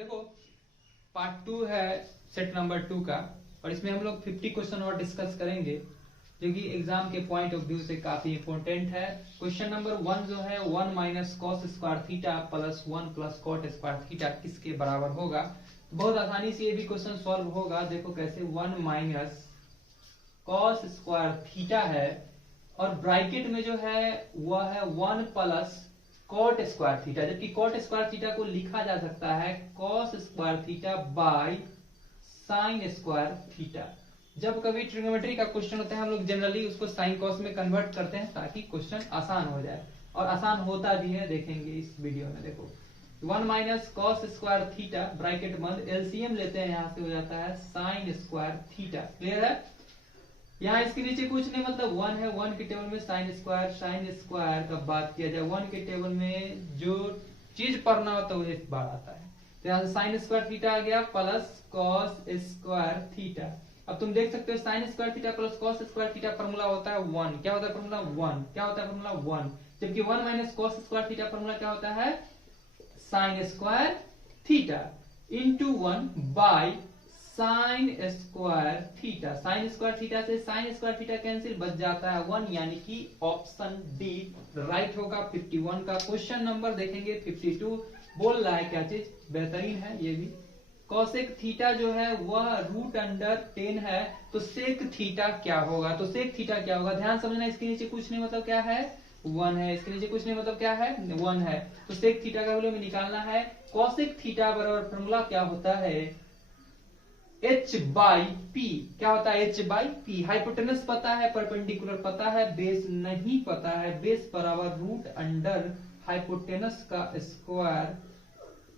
देखो पार्ट 2 है set number 2 का, और इसमें हम लोग 50 क्वेश्चन और डिस्कस करेंगे जो कि एग्जाम के पॉइंट ऑफ व्यू से काफी इंपॉर्टेंट है। क्वेश्चन नंबर 1 जो है 1 minus cos square theta plus 1 plus cot square theta किसके बराबर होगा। तो बहुत आसानी से ये भी क्वेश्चन सॉल्व होगा। देखो कैसे, 1 माइनस कॉस स्क्वायर थीटा है और ब्रैकेट में जो है वह है 1 प्लस कॉट स्क्वायर थीटा, जबकि कॉट स्क्वायर थीटा को लिखा जा सकता है cos square theta by sign square theta. जब कभी ट्रिग्नोमेट्री का क्वेश्चन होता है हम लोग जनरली उसको साइन कॉस में कन्वर्ट करते हैं ताकि क्वेश्चन आसान हो जाए, और आसान होता भी है, देखेंगे इस वीडियो में। देखो 1 minus cos square theta bracket बंद, एलसीएम लेते हैं, यहां से हो जाता है साइन स्क्वायर थीटा। क्लियर है? यहाँ इसके नीचे कुछ नहीं, मतलब 1 है, 1 के टेबल में साइन स्क्वायर का बात किया जाए 1 के टेबल में जो चीज पढ़ना होता है वो एक बार आता है। तो यहाँ से साइन स्क्वायर थीटा आ गया प्लस कॉस स्क्वायर थीटा। अब तुम देख सकते हो sign square theta plus cos square theta formula होता है 1। क्या होता है फॉर्मूला? 1। क्या होता है फॉर्मूला? 1। जबकि 1 minus cos square theta formula क्या होता है? Sign square theta into 1 by sine square theta. Sign square theta से साइन स्क्वायर थीटा कैंसिल, बच जाता है 1, यानी कि ऑप्शन डी राइट होगा 51 का। क्वेश्चन नंबर देखेंगे 52। बोल रहा है क्या चीज, बेहतरीन है ये भी। कॉसेक थीटा जो है वह रूट अंडर 10 है, तो सेक थीटा क्या होगा? तो सेक थीटा क्या होगा, ध्यान समझना। इसके नीचे कुछ नहीं मतलब क्या है? 1 है। इसके नीचे कुछ नहीं मतलब क्या है? 1 है। तो सेक थीटा का वैल्यू में निकालना है। कॉसेक थीटा बराबर फॉर्मूला क्या होता है? h by P. क्या होता है? h by P. हाइपोटेनस पता है, परपेंडिकुलर पता है, बेस नहीं पता है। बेस बराबर रूट अंडर हाइपोटेनस का स्क्वायर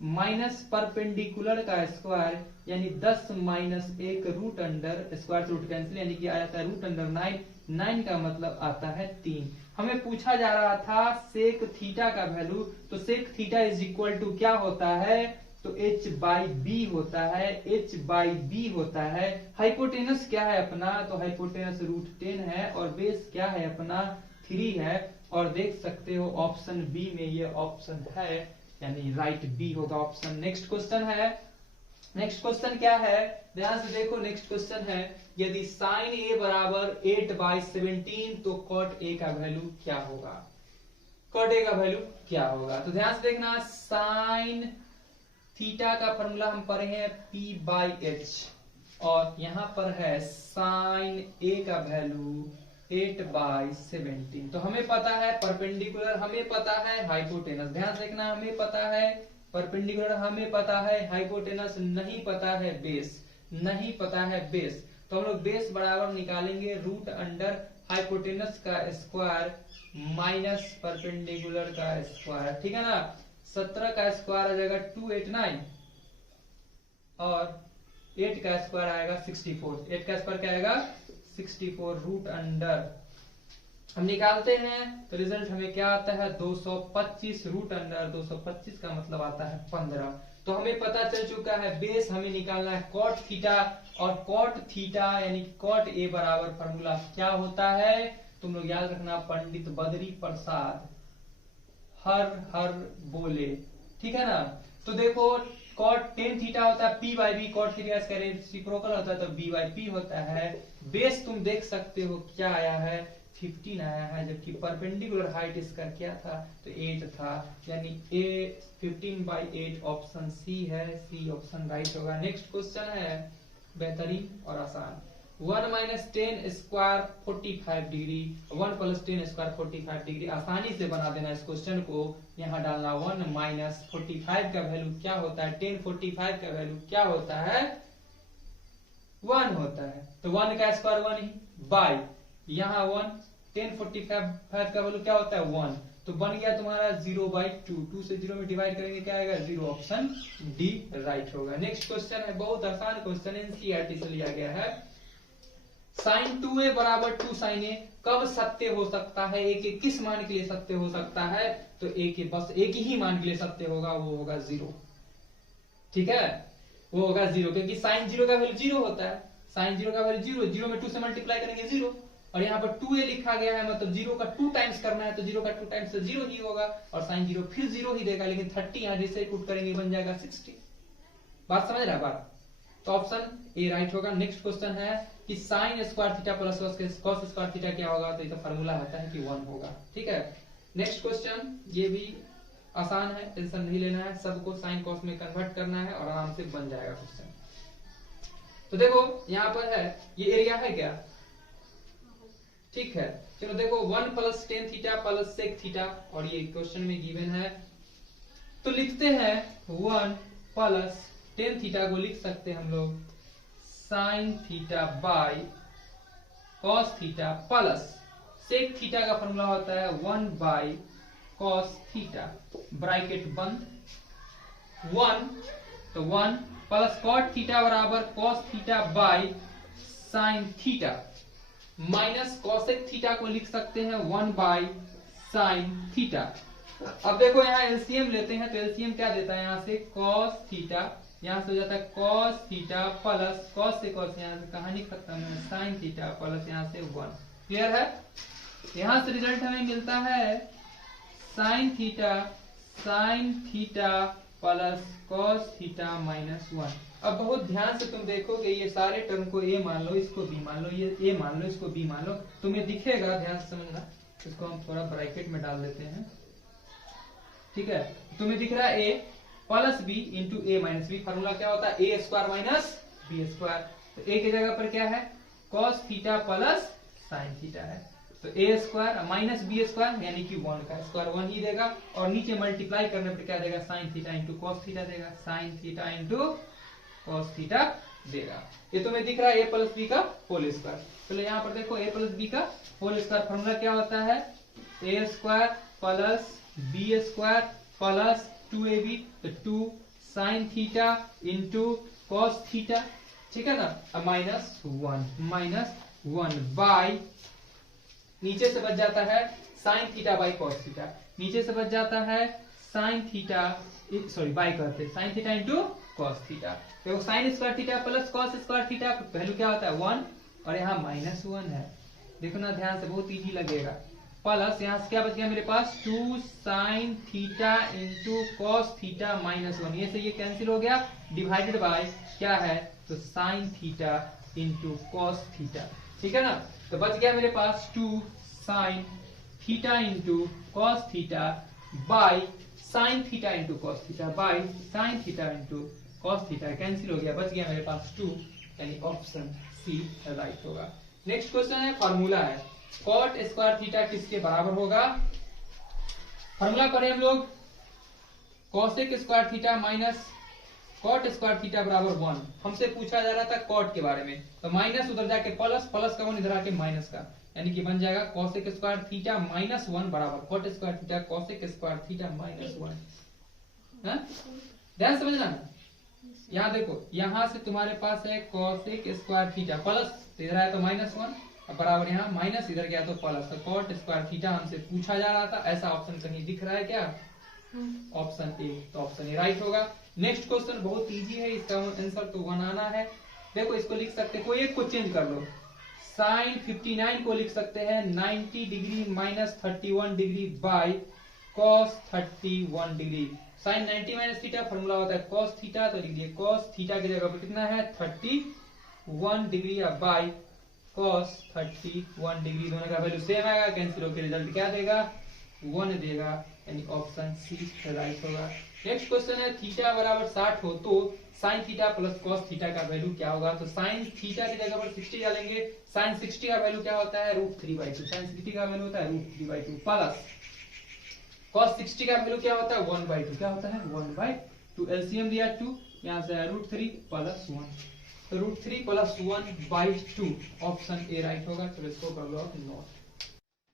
माइनस परपेंडिकुलर का स्क्वायर, यानी 10 minus 1 root under square root cancel, यानी कि आ जाता है रूट अंडर 9। 9 का मतलब आता है 3। हमें पूछा जा रहा था सेक थीटा का वैल्यू, तो sec theta is equal to क्या होता है? तो h बाई बी होता है। h बाई बी होता है। हाइपोटेनस क्या है अपना? तो हाइपोटेनस रूट 10 है, और बेस क्या है अपना? 3 है। और देख सकते हो ऑप्शन बी में ये ऑप्शन है, यानी राइट बी होगा ऑप्शन। नेक्स्ट क्वेश्चन है। नेक्स्ट क्वेश्चन क्या है, ध्यान से देखो। नेक्स्ट क्वेश्चन है, यदि साइन ए बराबर 8/17 तो कॉट ए का वैल्यू क्या होगा? कॉट ए का वैल्यू क्या होगा? तो ध्यान से देखना, साइन थीटा का फॉर्मूला हम पढ़े हैं P बाई एच, और यहां पर है साइन ए का वैल्यू 8/17। तो हमें पता है परपेंडिकुलर, हमें पता है हाइपोटेनस। ध्यान देखना, हमें पता है परपेंडिकुलर, हमें पता है हाइपोटेनस, नहीं पता है बेस, नहीं पता है बेस। तो हम लोग बेस बराबर निकालेंगे रूट अंडर हाइपोटेनस का स्क्वायर माइनस परपेंडिकुलर का स्क्वायर। ठीक है ना? 17 का स्क्वायर आ जाएगा 289, और 8 का स्क्वायर आएगा 64। 8 का स्क्वायर क्या आएगा? 64 रूट अंडर। हम निकालते हैं तो रिजल्ट हमें क्या आता है? 225 रूट अंडर 225 का मतलब आता है 15। तो हमें पता चल चुका है बेस हमें निकालना है कॉट थीटा, और कॉट थीटा यानी कॉट ए बराबर फॉर्मूला क्या होता है? तुम लोग याद रखना, पंडित बद्री प्रसाद हर बोले। ठीक है ना? तो देखो कॉट टेन थीटा होता है P by B, cot theta इसका रेसिप्रोकल होता है तो B बाई पी होता है। बेस तुम देख सकते हो क्या आया है? 15 आया है, जबकि परपेंडिकुलर हाइट इसका क्या था? तो 8 था, यानी A 15/8 ऑप्शन सी है। सी ऑप्शन राइट होगा। नेक्स्ट क्वेश्चन है बेहतरीन और आसान। 1 minus 10 square 45 degree, 1 plus 10 square 45 degree. आसानी से बना देना इस क्वेश्चन को। यहाँ डालना 1 माइनस 45 का वैल्यू क्या होता है? 10 45 का वैल्यू क्या होता है? 1 होता है। तो 1 का स्क्वायर 1 ही, बाय यहाँ 1, 10 45 का वैल्यू क्या होता है? 1। तो बन गया तुम्हारा 0/2। 2 से 0 में डिवाइड करेंगे क्या आएगा? 0। ऑप्शन डी राइट होगा। नेक्स्ट क्वेश्चन है बहुत आसान क्वेश्चन, एनसीईआरटी से लिया गया है। साइन 2a बराबर 2 साइन ए कब सत्य हो सकता है? ए के किस मान के लिए सत्य हो सकता है? तो ए के बस एक ही मान के लिए सत्य होगा, वो होगा 0। ठीक है? वो होगा 0, क्योंकि साइन 0 का वैल्यू 0 होता है। साइन 0 का वैल्यू 0, 0 में 2 से मल्टीप्लाई करेंगे 0, और यहाँ पर 2a लिखा गया है, मतलब 0 का 2 टाइम्स करना है, तो 0 का 2 टाइम्स तो 0 ही होगा, और साइन 0 फिर 0 ही देगा, लेकिन 30 यहाँ जिससे पुट करेंगे बन जाएगा 60। बात समझ रहा है बात? तो ऑप्शन ए राइट होगा। नेक्स्ट क्वेश्चन है कि sign square theta plus cos square theta क्या होगा, तो इसका फॉर्मूला होता है कि 1 होगा। ठीक है, नेक्स्ट क्वेश्चन ये भी आसान है, टेंशन नहीं लेना है, सबको साइन कॉस में कन्वर्ट करना है और आराम से बन जाएगा क्वेश्चन। तो देखो यहाँ पर है, ये एरिया है क्या? ठीक है, चलो देखो 1 plus tan theta plus sec theta, और ये क्वेश्चन में गिवन है, तो लिखते हैं 1 प्लस टेन थीटा को लिख सकते हैं हम लोग sine theta by cos theta plus sec theta का फॉर्मूला होता है 1 बाय कॉस थीटा, ब्रैकेट बंद 1, तो 1 प्लस कॉट थीटा बराबर cos theta by sine theta, minus cosec theta को लिख सकते हैं 1 बाय साइन थीटा। अब देखो यहाँ एलसीएम लेते हैं, तो एलसीएम क्या देता है यहाँ से कॉस थीटा, यहाँ से हो जाता है कॉस थीटा प्लस कॉस से कॉस, यहाँ से कहानी खत्म है, साइन थीटा प्लस यहाँ से 1। क्लियर है? यहाँ से रिजल्ट हमें मिलता है sine theta plus cos theta minus 1। अब बहुत ध्यान से तुम देखोगे, ये सारे टर्म को ए मान लो, इसको बी मान लो, ये ए मान लो, इसको बी मान लो, तुम्हें दिखेगा, ध्यान से समझना। इसको हम थोड़ा ब्रैकेट में डाल देते हैं। ठीक है, तुम्हें दिख रहा है A plus B into A minus B, formula क्या होता है A square minus B square. तो ए की जगह पर क्या है cos theta plus sine theta है, तो ए स्क्वायर माइनस बी स्क्वायर यानी कि 1 का स्क्वायर 1 ही देगा, और नीचे मल्टीप्लाई करने पर क्या देगा sine theta into cos theta देगा, sine theta into cos theta देगा। ये तुम्हें दिख रहा है ए प्लस बी का होल स्क्वायर। चलो यहाँ पर देखो ए प्लस बी का होल स्क्वायर फॉर्मूला क्या होता है A square plus B square plus 2ab, तो 2 sine theta into cos theta. ठीक है ना, अब माइनस 1 बाय, नीचे से बच जाता है sine theta by cos theta, नीचे से बच जाता है साइन थीटा, सॉरी बाई करते sine theta into cos theta. देखो sine square theta plus cos square theta, value क्या होता है 1, और यहाँ माइनस 1 है। देखो ना ध्यान से, बहुत इजी लगेगा। प्लस यहाँ से क्या बच गया मेरे पास 2 sine theta into cos theta minus 1, ये से ये कैंसिल हो गया, डिवाइडेड बाय क्या है तो sine theta into cos theta. ठीक है ना, तो बच गया मेरे पास 2 sine theta into cos theta by sine theta into cos theta by sine theta into cos theta, cancel हो गया, बच गया मेरे पास 2, यानी ऑप्शन सी राइट होगा। नेक्स्ट क्वेश्चन है, फार्मूला है कॉट स्क्वायर थीटा किसके बराबर होगा। फार्मूला करें हम लोग cosec square theta minus cot square theta बराबर 1। हमसे पूछा जा रहा था कॉट के बारे में, तो माइनस उधर जाके प्लस, प्लस का 1 इधर आके माइनस का, यानी कि बन जाएगा कॉसेक स्क्वायर थीटा माइनस 1 बराबर cot square theta cosec square theta minus 1। ध्यान समझना, यहाँ देखो यहाँ से तुम्हारे पास है कॉसेक स्क्वायर थीटा प्लस, इधर आया तो माइनस 1 बराबर यहाँ माइनस, इधर गया तो प्लस, तो कॉट स्क्वायर थीटा हमसे पूछा जा रहा था। ऐसा ऑप्शन कहीं दिख रहा है क्या? ऑप्शन ए, तो ऑप्शन ए राइट होगा। नेक्स्ट क्वेश्चन बहुत इजी है, इसका आंसर तो बनाना है। देखो इसको लिख सकते हैं, कोई एक को चेंज कर लो, साइन 59 को लिख सकते हैं 90 degree minus 31 degree by cos 31 degree. Sine 90 minus theta formula होता है कॉस थीटा, तो लिख दिए कॉस थीटा की जगह पर कितना है 31 डिग्री बाय कॉस 31 डिग्री, दोनों का वैल्यू सेम आएगा, कैंसिल होकर रिजल्ट क्या देगा 1 देगा, यानी ऑप्शन सी राइट होगा। नेक्स्ट क्वेश्चन है थीटा बराबर 60 हो तो sine theta plus cos theta का वैल्यू क्या होगा। तो साइन थीटा की जगह पर 60 डालेंगे, साइन 60 का वैल्यू क्या होता है √3/2, साइन 60 का वैल्यू होता है √3/2 प्लस कॉस 60 का वैल्यू क्या होता है 1/2, क्या होता है 1/2, एलसीएम दिया 2, यहाँ से √3 प्लस 1, तो √3 प्लस 1/2, ऑप्शन ए राइट होगा। चलो इसको कर लो नोट।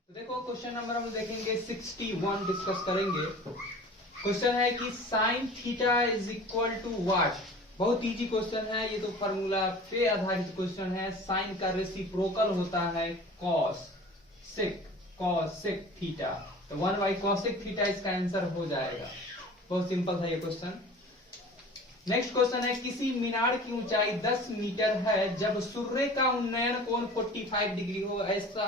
तो देखो क्वेश्चन नंबर हम देखेंगे 61 डिस्कस करेंगे। क्वेश्चन है कि sine theta is equal to what. बहुत इजी क्वेश्चन है, ये तो फार्मूला पे आधारित क्वेश्चन है। साइन का रेसिप्रोकल होता है कॉस सेक थीटा, तो 1/cosec थीटा इसका आंसर हो जाएगा। बहुत सिंपल था ये क्वेश्चन। नेक्स्ट क्वेश्चन है किसी मीनार की ऊंचाई 10 मीटर है जब सूर्य का उन्नयन कोण 45 डिग्री हो। ऐसा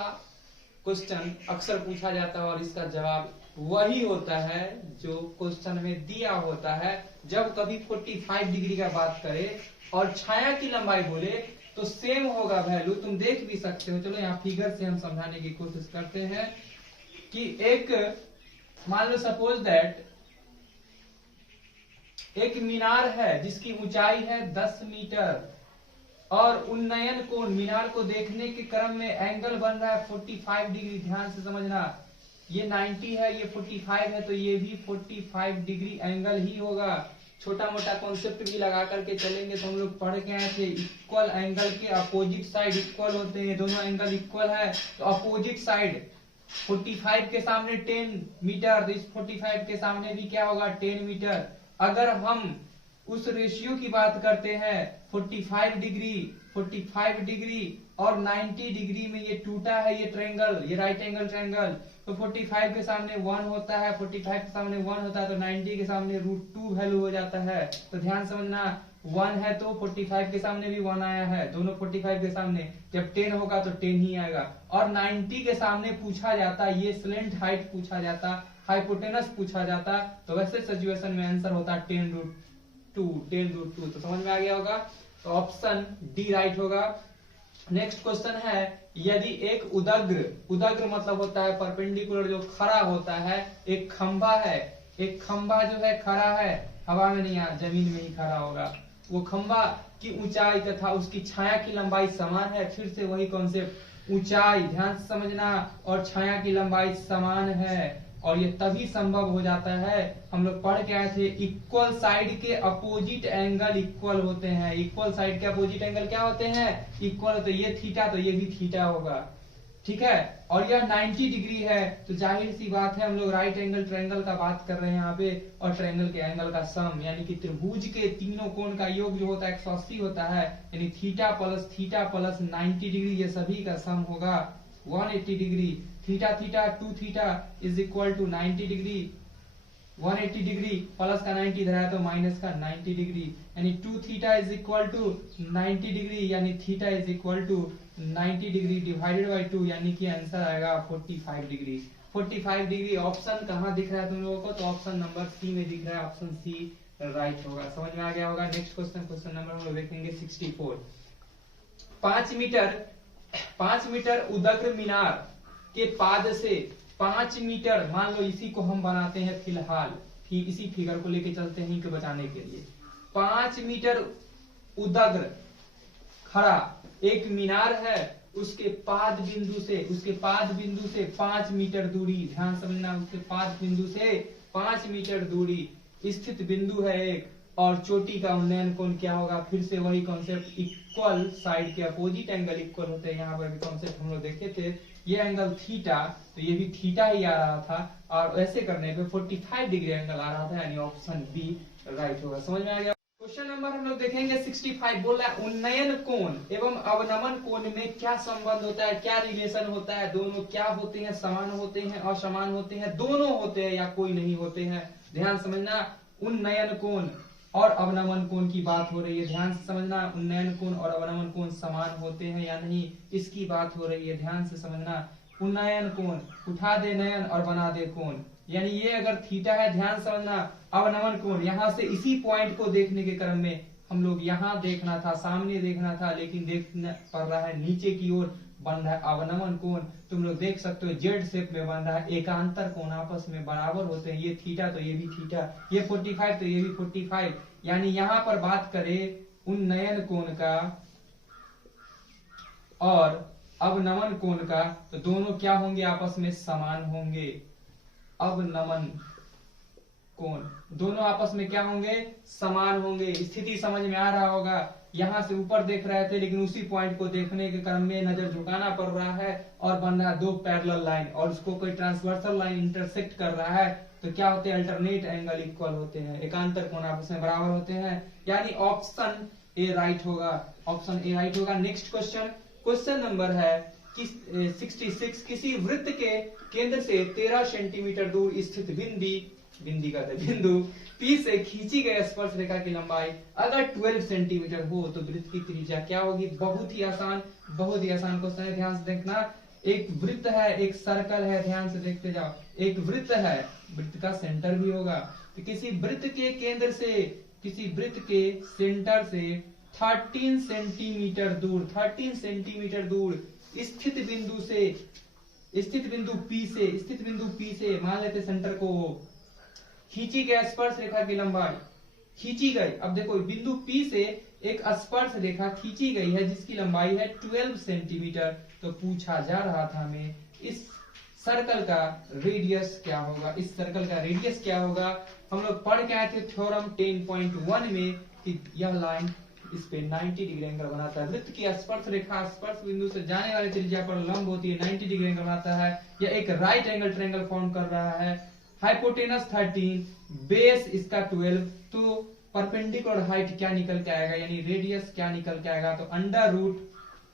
क्वेश्चन अक्सर पूछा जाता है और इसका जवाब वही होता है जो क्वेश्चन में दिया होता है। जब कभी 45 डिग्री का बात करे और छाया की लंबाई बोले तो सेम होगा वैल्यू, तुम देख भी सकते हो। चलो यहाँ फिगर से हम समझाने की कोशिश करते हैं कि एक मान लो सपोज दैट एक मीनार है जिसकी ऊंचाई है 10 मीटर और उन्नयन कोण, मीनार को देखने के क्रम में एंगल बन रहा है 45 डिग्री। ध्यान से समझना, ये 90 है, ये 45 है, तो ये भी 45 डिग्री एंगल ही होगा। छोटा मोटा कॉन्सेप्ट भी लगा करके चलेंगे तो हम लोग पढ़ के आए थे, इक्वल एंगल के अपोजिट साइड इक्वल होते हैं। दोनों एंगल इक्वल है तो अपोजिट साइड 45 के सामने 10 मीटर, तो इस 45 के सामने भी क्या होगा 10 मीटर। अगर हम उस रेशियो की बात करते हैं 45 डिग्री और 90 डिग्री में ये टूटा है, ये ट्रायंगल, ये राइट एंगल ट्रायंगल, तो 45 के सामने 1 होता है, 45 के सामने 1 होता है, तो 90 के सामने √2 वैल्यू हो जाता है। तो ध्यान समझना, 1 है तो 45 के सामने भी 1 आया है, दोनों 45 के सामने। जब 10 होगा तो 10 ही आएगा। और 90 के सामने पूछा जाता, ये स्लेंट हाइट पूछा जाता, हाइपोटेनस पूछा जाता, तो वैसे सिचुएशन में आंसर होता 10√2। तो समझ में आ गया होगा, तो ऑप्शन डी राइट होगा। नेक्स्ट क्वेश्चन है, यदि एक उदग्र मतलब होता है परपेंडिकुलर, जो खड़ा होता है, एक खंभा है, एक खंभा जो है खड़ा है, हवा में नहीं, जमीन में ही खड़ा होगा, वो खंभा की ऊंचाई तथा उसकी छाया की लंबाई समान है। फिर से वही कॉन्सेप्ट, ऊंचाई ध्यान से समझना और छाया की लंबाई समान है, और ये तभी संभव हो जाता है, हम लोग पढ़ के आए थे, इक्वल साइड के अपोजिट एंगल इक्वल होते हैं। इक्वल साइड के अपोजिट एंगल क्या होते हैं, इक्वल। तो ये थीटा, तो ये भी थीटा होगा, ठीक है। और यह 90 डिग्री है, तो जाहिर सी बात है हम लोग राइट एंगल ट्रायंगल का बात कर रहे हैं यहाँ पे, और ट्रायंगल के एंगल का सम, यानी कि त्रिभुज के तीनों कोण का योग जो होता है 180 होता है, यानी थीटा प्लस 90 डिग्री, ये सभी का सम होगा 180 degree. Theta 2 theta is equal to 90 degree, 180 degree plus का 90 इधर है तो माइनस का 90 डिग्री, यानी 2 theta is equal to 90 degree, यानी theta is equal to 90 degree divided by 2, यानी कि आंसर आएगा 45 डिग्री। 45 डिग्री ऑप्शन कहाँ दिख रहा है तुम लोगों को, तो ऑप्शन नंबर सी में दिख रहा है, ऑप्शन सी राइट होगा। समझ में आ गया होगा। नेक्स्ट क्वेश्चन नंबर हम लोग देखेंगे 64। 5 मीटर उदग्र मीनार के पाद से 5 मीटर, मान लो इसी को हम बनाते हैं फिलहाल, इसी फिगर को लेके चलते हैं कि बचाने के लिए। 5 मीटर उदग्र खड़ा एक मीनार है, उसके पाद बिंदु से 5 मीटर दूरी, ध्यान समझना, उसके पाद बिंदु से 5 मीटर दूरी स्थित बिंदु है एक, और चोटी का उन्नयन कोण क्या होगा। फिर से वही कॉन्सेप्ट, इक्वल साइड के अपोजिट एंगल इक्वल होते हैं। यहाँ पर भी कॉन्सेप्ट हम लोग देखे थे, ये एंगल थीटा, तो ये भी थीटा ही आ रहा था, और ऐसे करने पे 45 डिग्री एंगल आ रहा था, यानी ऑप्शन बी राइट होगा। समझ में आ गया। क्वेश्चन नंबर हम लोग देखेंगे 65। बोल रहा है उन्नयन कोण एवं अवनमन कोण में क्या संबंध होता है, क्या रिलेशन होता है, दोनों क्या होते हैं, समान होते हैं, असमान होते हैं, दोनों होते हैं या कोई नहीं होते हैं। ध्यान समझना, उन्नयन कोण और अवनमन कोण की बात हो रही है, ध्यान से समझना। उन्नयन कोण और अवनमन कोण समान होते हैं या नहीं, इसकी बात हो रही है, ध्यान से समझना। उन्नयन कोण, उठा दे नयन और बना दे कोण, यानी ये अगर थीटा है, ध्यान समझना। अवनमन कोण, यहाँ से इसी पॉइंट को देखने के क्रम में हम लोग यहाँ देखना था, सामने देखना था, लेकिन देखना पड़ रहा है नीचे की ओर बन रहा है अवनमन कोण। तुम लोग देख सकते हो जेड शेप में बन रहा है, एकांतर कोण आपस में बराबर होते हैं, ये थीटा तो ये भी थीटा, ये 45 तो ये भी 45, यानी यहाँ पर बात करें उन्नयन कोण का और अवनमन कोण का, तो दोनों क्या होंगे, आपस में समान होंगे। अवनमन कोण दोनों आपस में क्या होंगे, समान होंगे। स्थिति समझ में आ रहा होगा। यहाँ से ऊपर देख रहे थे, लेकिन उसी पॉइंट को देखने के क्रम में नजर झुकाना पड़ रहा है, और बन रहा है दो पैरेलल लाइन, और उसको कोई ट्रांसवर्सल लाइन इंटरसेक्ट कर रहा है, तो क्या होते हैं, अल्टरनेट एंगल इक्वल होते हैं, एकांतर कोण आपस में बराबर होते हैं, यानी ऑप्शन ए राइट होगा, ऑप्शन ए राइट होगा। नेक्स्ट क्वेश्चन नंबर है 66। किसी वृत्त के केंद्र से 13 सेंटीमीटर दूर स्थित बिंदु P से खींची गई स्पर्श रेखा की लंबाई अगर 12 सेंटीमीटर हो तो वृत्त की त्रिज्या क्या होगी। बहुत ही आसान क्वेश्चन है, ध्यान से देखना। एक वृत्त है, एक सर्कल है, ध्यान से देखते जाओ। एक वृत्त है, वृत्त का सेंटर भी होगा, तो किसी वृत्त के केंद्र से, किसी वृत्त के सेंटर से 13 सेंटीमीटर दूर, 13 सेंटीमीटर दूर स्थित बिंदु से, स्थित बिंदु P से, स्थित बिंदु P से मान लेते सेंटर को, खींची गई स्पर्श रेखा की लंबाई, खींची गई, अब देखो बिंदु P से एक स्पर्श रेखा खींची गई है जिसकी लंबाई है 12 सेंटीमीटर। तो पूछा जा रहा था हमें इस सर्कल का रेडियस क्या होगा, इस सर्कल का रेडियस क्या होगा। हम लोग पढ़ के आए थे थ्योरम 10.1 में कि यह लाइन इस पे 90 डिग्री एंगल बनाता है। वृत्त की स्पर्श रेखा स्पर्श बिंदु से जाने वाली त्रिज्या पर लंब होती है, 90 डिग्री एंगल बनाता है। यह एक राइट एंगल ट्रायंगल फॉर्म कर रहा है। हाइपोटेनस 13, बेस इसका 12, तो परपेंडिकुलर हाइट क्या निकल के आएगा, यानी रेडियस क्या निकल के आएगा, तो अंडर रूट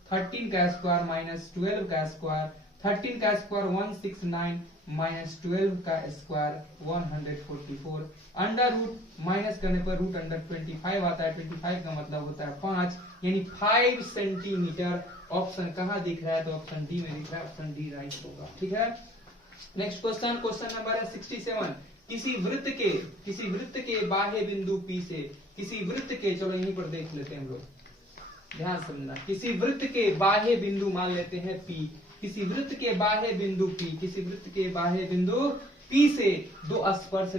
13 का स्क्वायर माइनस 12 का स्क्वायर, 13 का स्क्वायर 169 माइनस 12 का स्क्वायर 144, अंडर रूट माइनस करने पर रूट अंडर 25 आता है, 25 का मतलब होता है 5, यानी 5 सेंटीमीटर। ऑप्शन कहाँ दिख रहा है, तो ऑप्शन डी में दिख रहा है, ऑप्शन डी राइट होगा। ठीक है, नेक्स्ट क्वेश्चन, क्वेश्चन नंबर है 67। किसी वृत्त के बाह्य बिंदु P से, किसी वृत्त के, चलो यहीं पर देख लेते हैं हम लोग, ध्यान समझना, किसी वृत्त के बाह्य बिंदु मान लेते हैं P, किसी वृत्त के बाह्य बिंदु P, किसी वृत्त के बाह्य बिंदु P से दो स्पर्श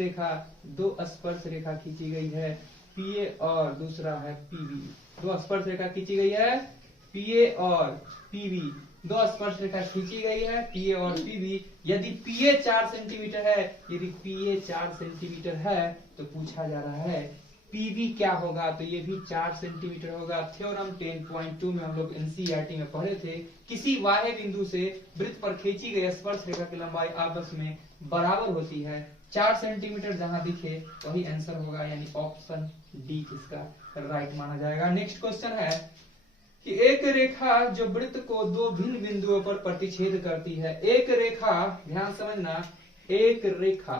रेखा खींची गई है, PA और दूसरा है PB। दो स्पर्श रेखा खींची गई है, PA और PB, दो स्पर्श रेखा खींची गई है, PA और PB। यदि PA 4 सेंटीमीटर है, यदि PA 4 सेंटीमीटर है तो पूछा जा रहा है PB क्या होगा, तो ये भी 4 सेंटीमीटर होगा। थ्योरम 10.2 में हम लोग एनसीईआरटी में पढ़े थे, किसी बाह्य बिंदु से वृत्त पर खींची गई स्पर्श रेखा की लंबाई आपस में बराबर होती है। 4 सेंटीमीटर जहां दिखे वही आंसर होगा, यानी ऑप्शन डी इसका राइट माना जाएगा। नेक्स्ट क्वेश्चन है कि एक रेखा जो वृत्त को दो भिन्न बिंदुओं पर प्रतिच्छेद करती है, एक रेखा, ध्यान समझना, एक रेखा,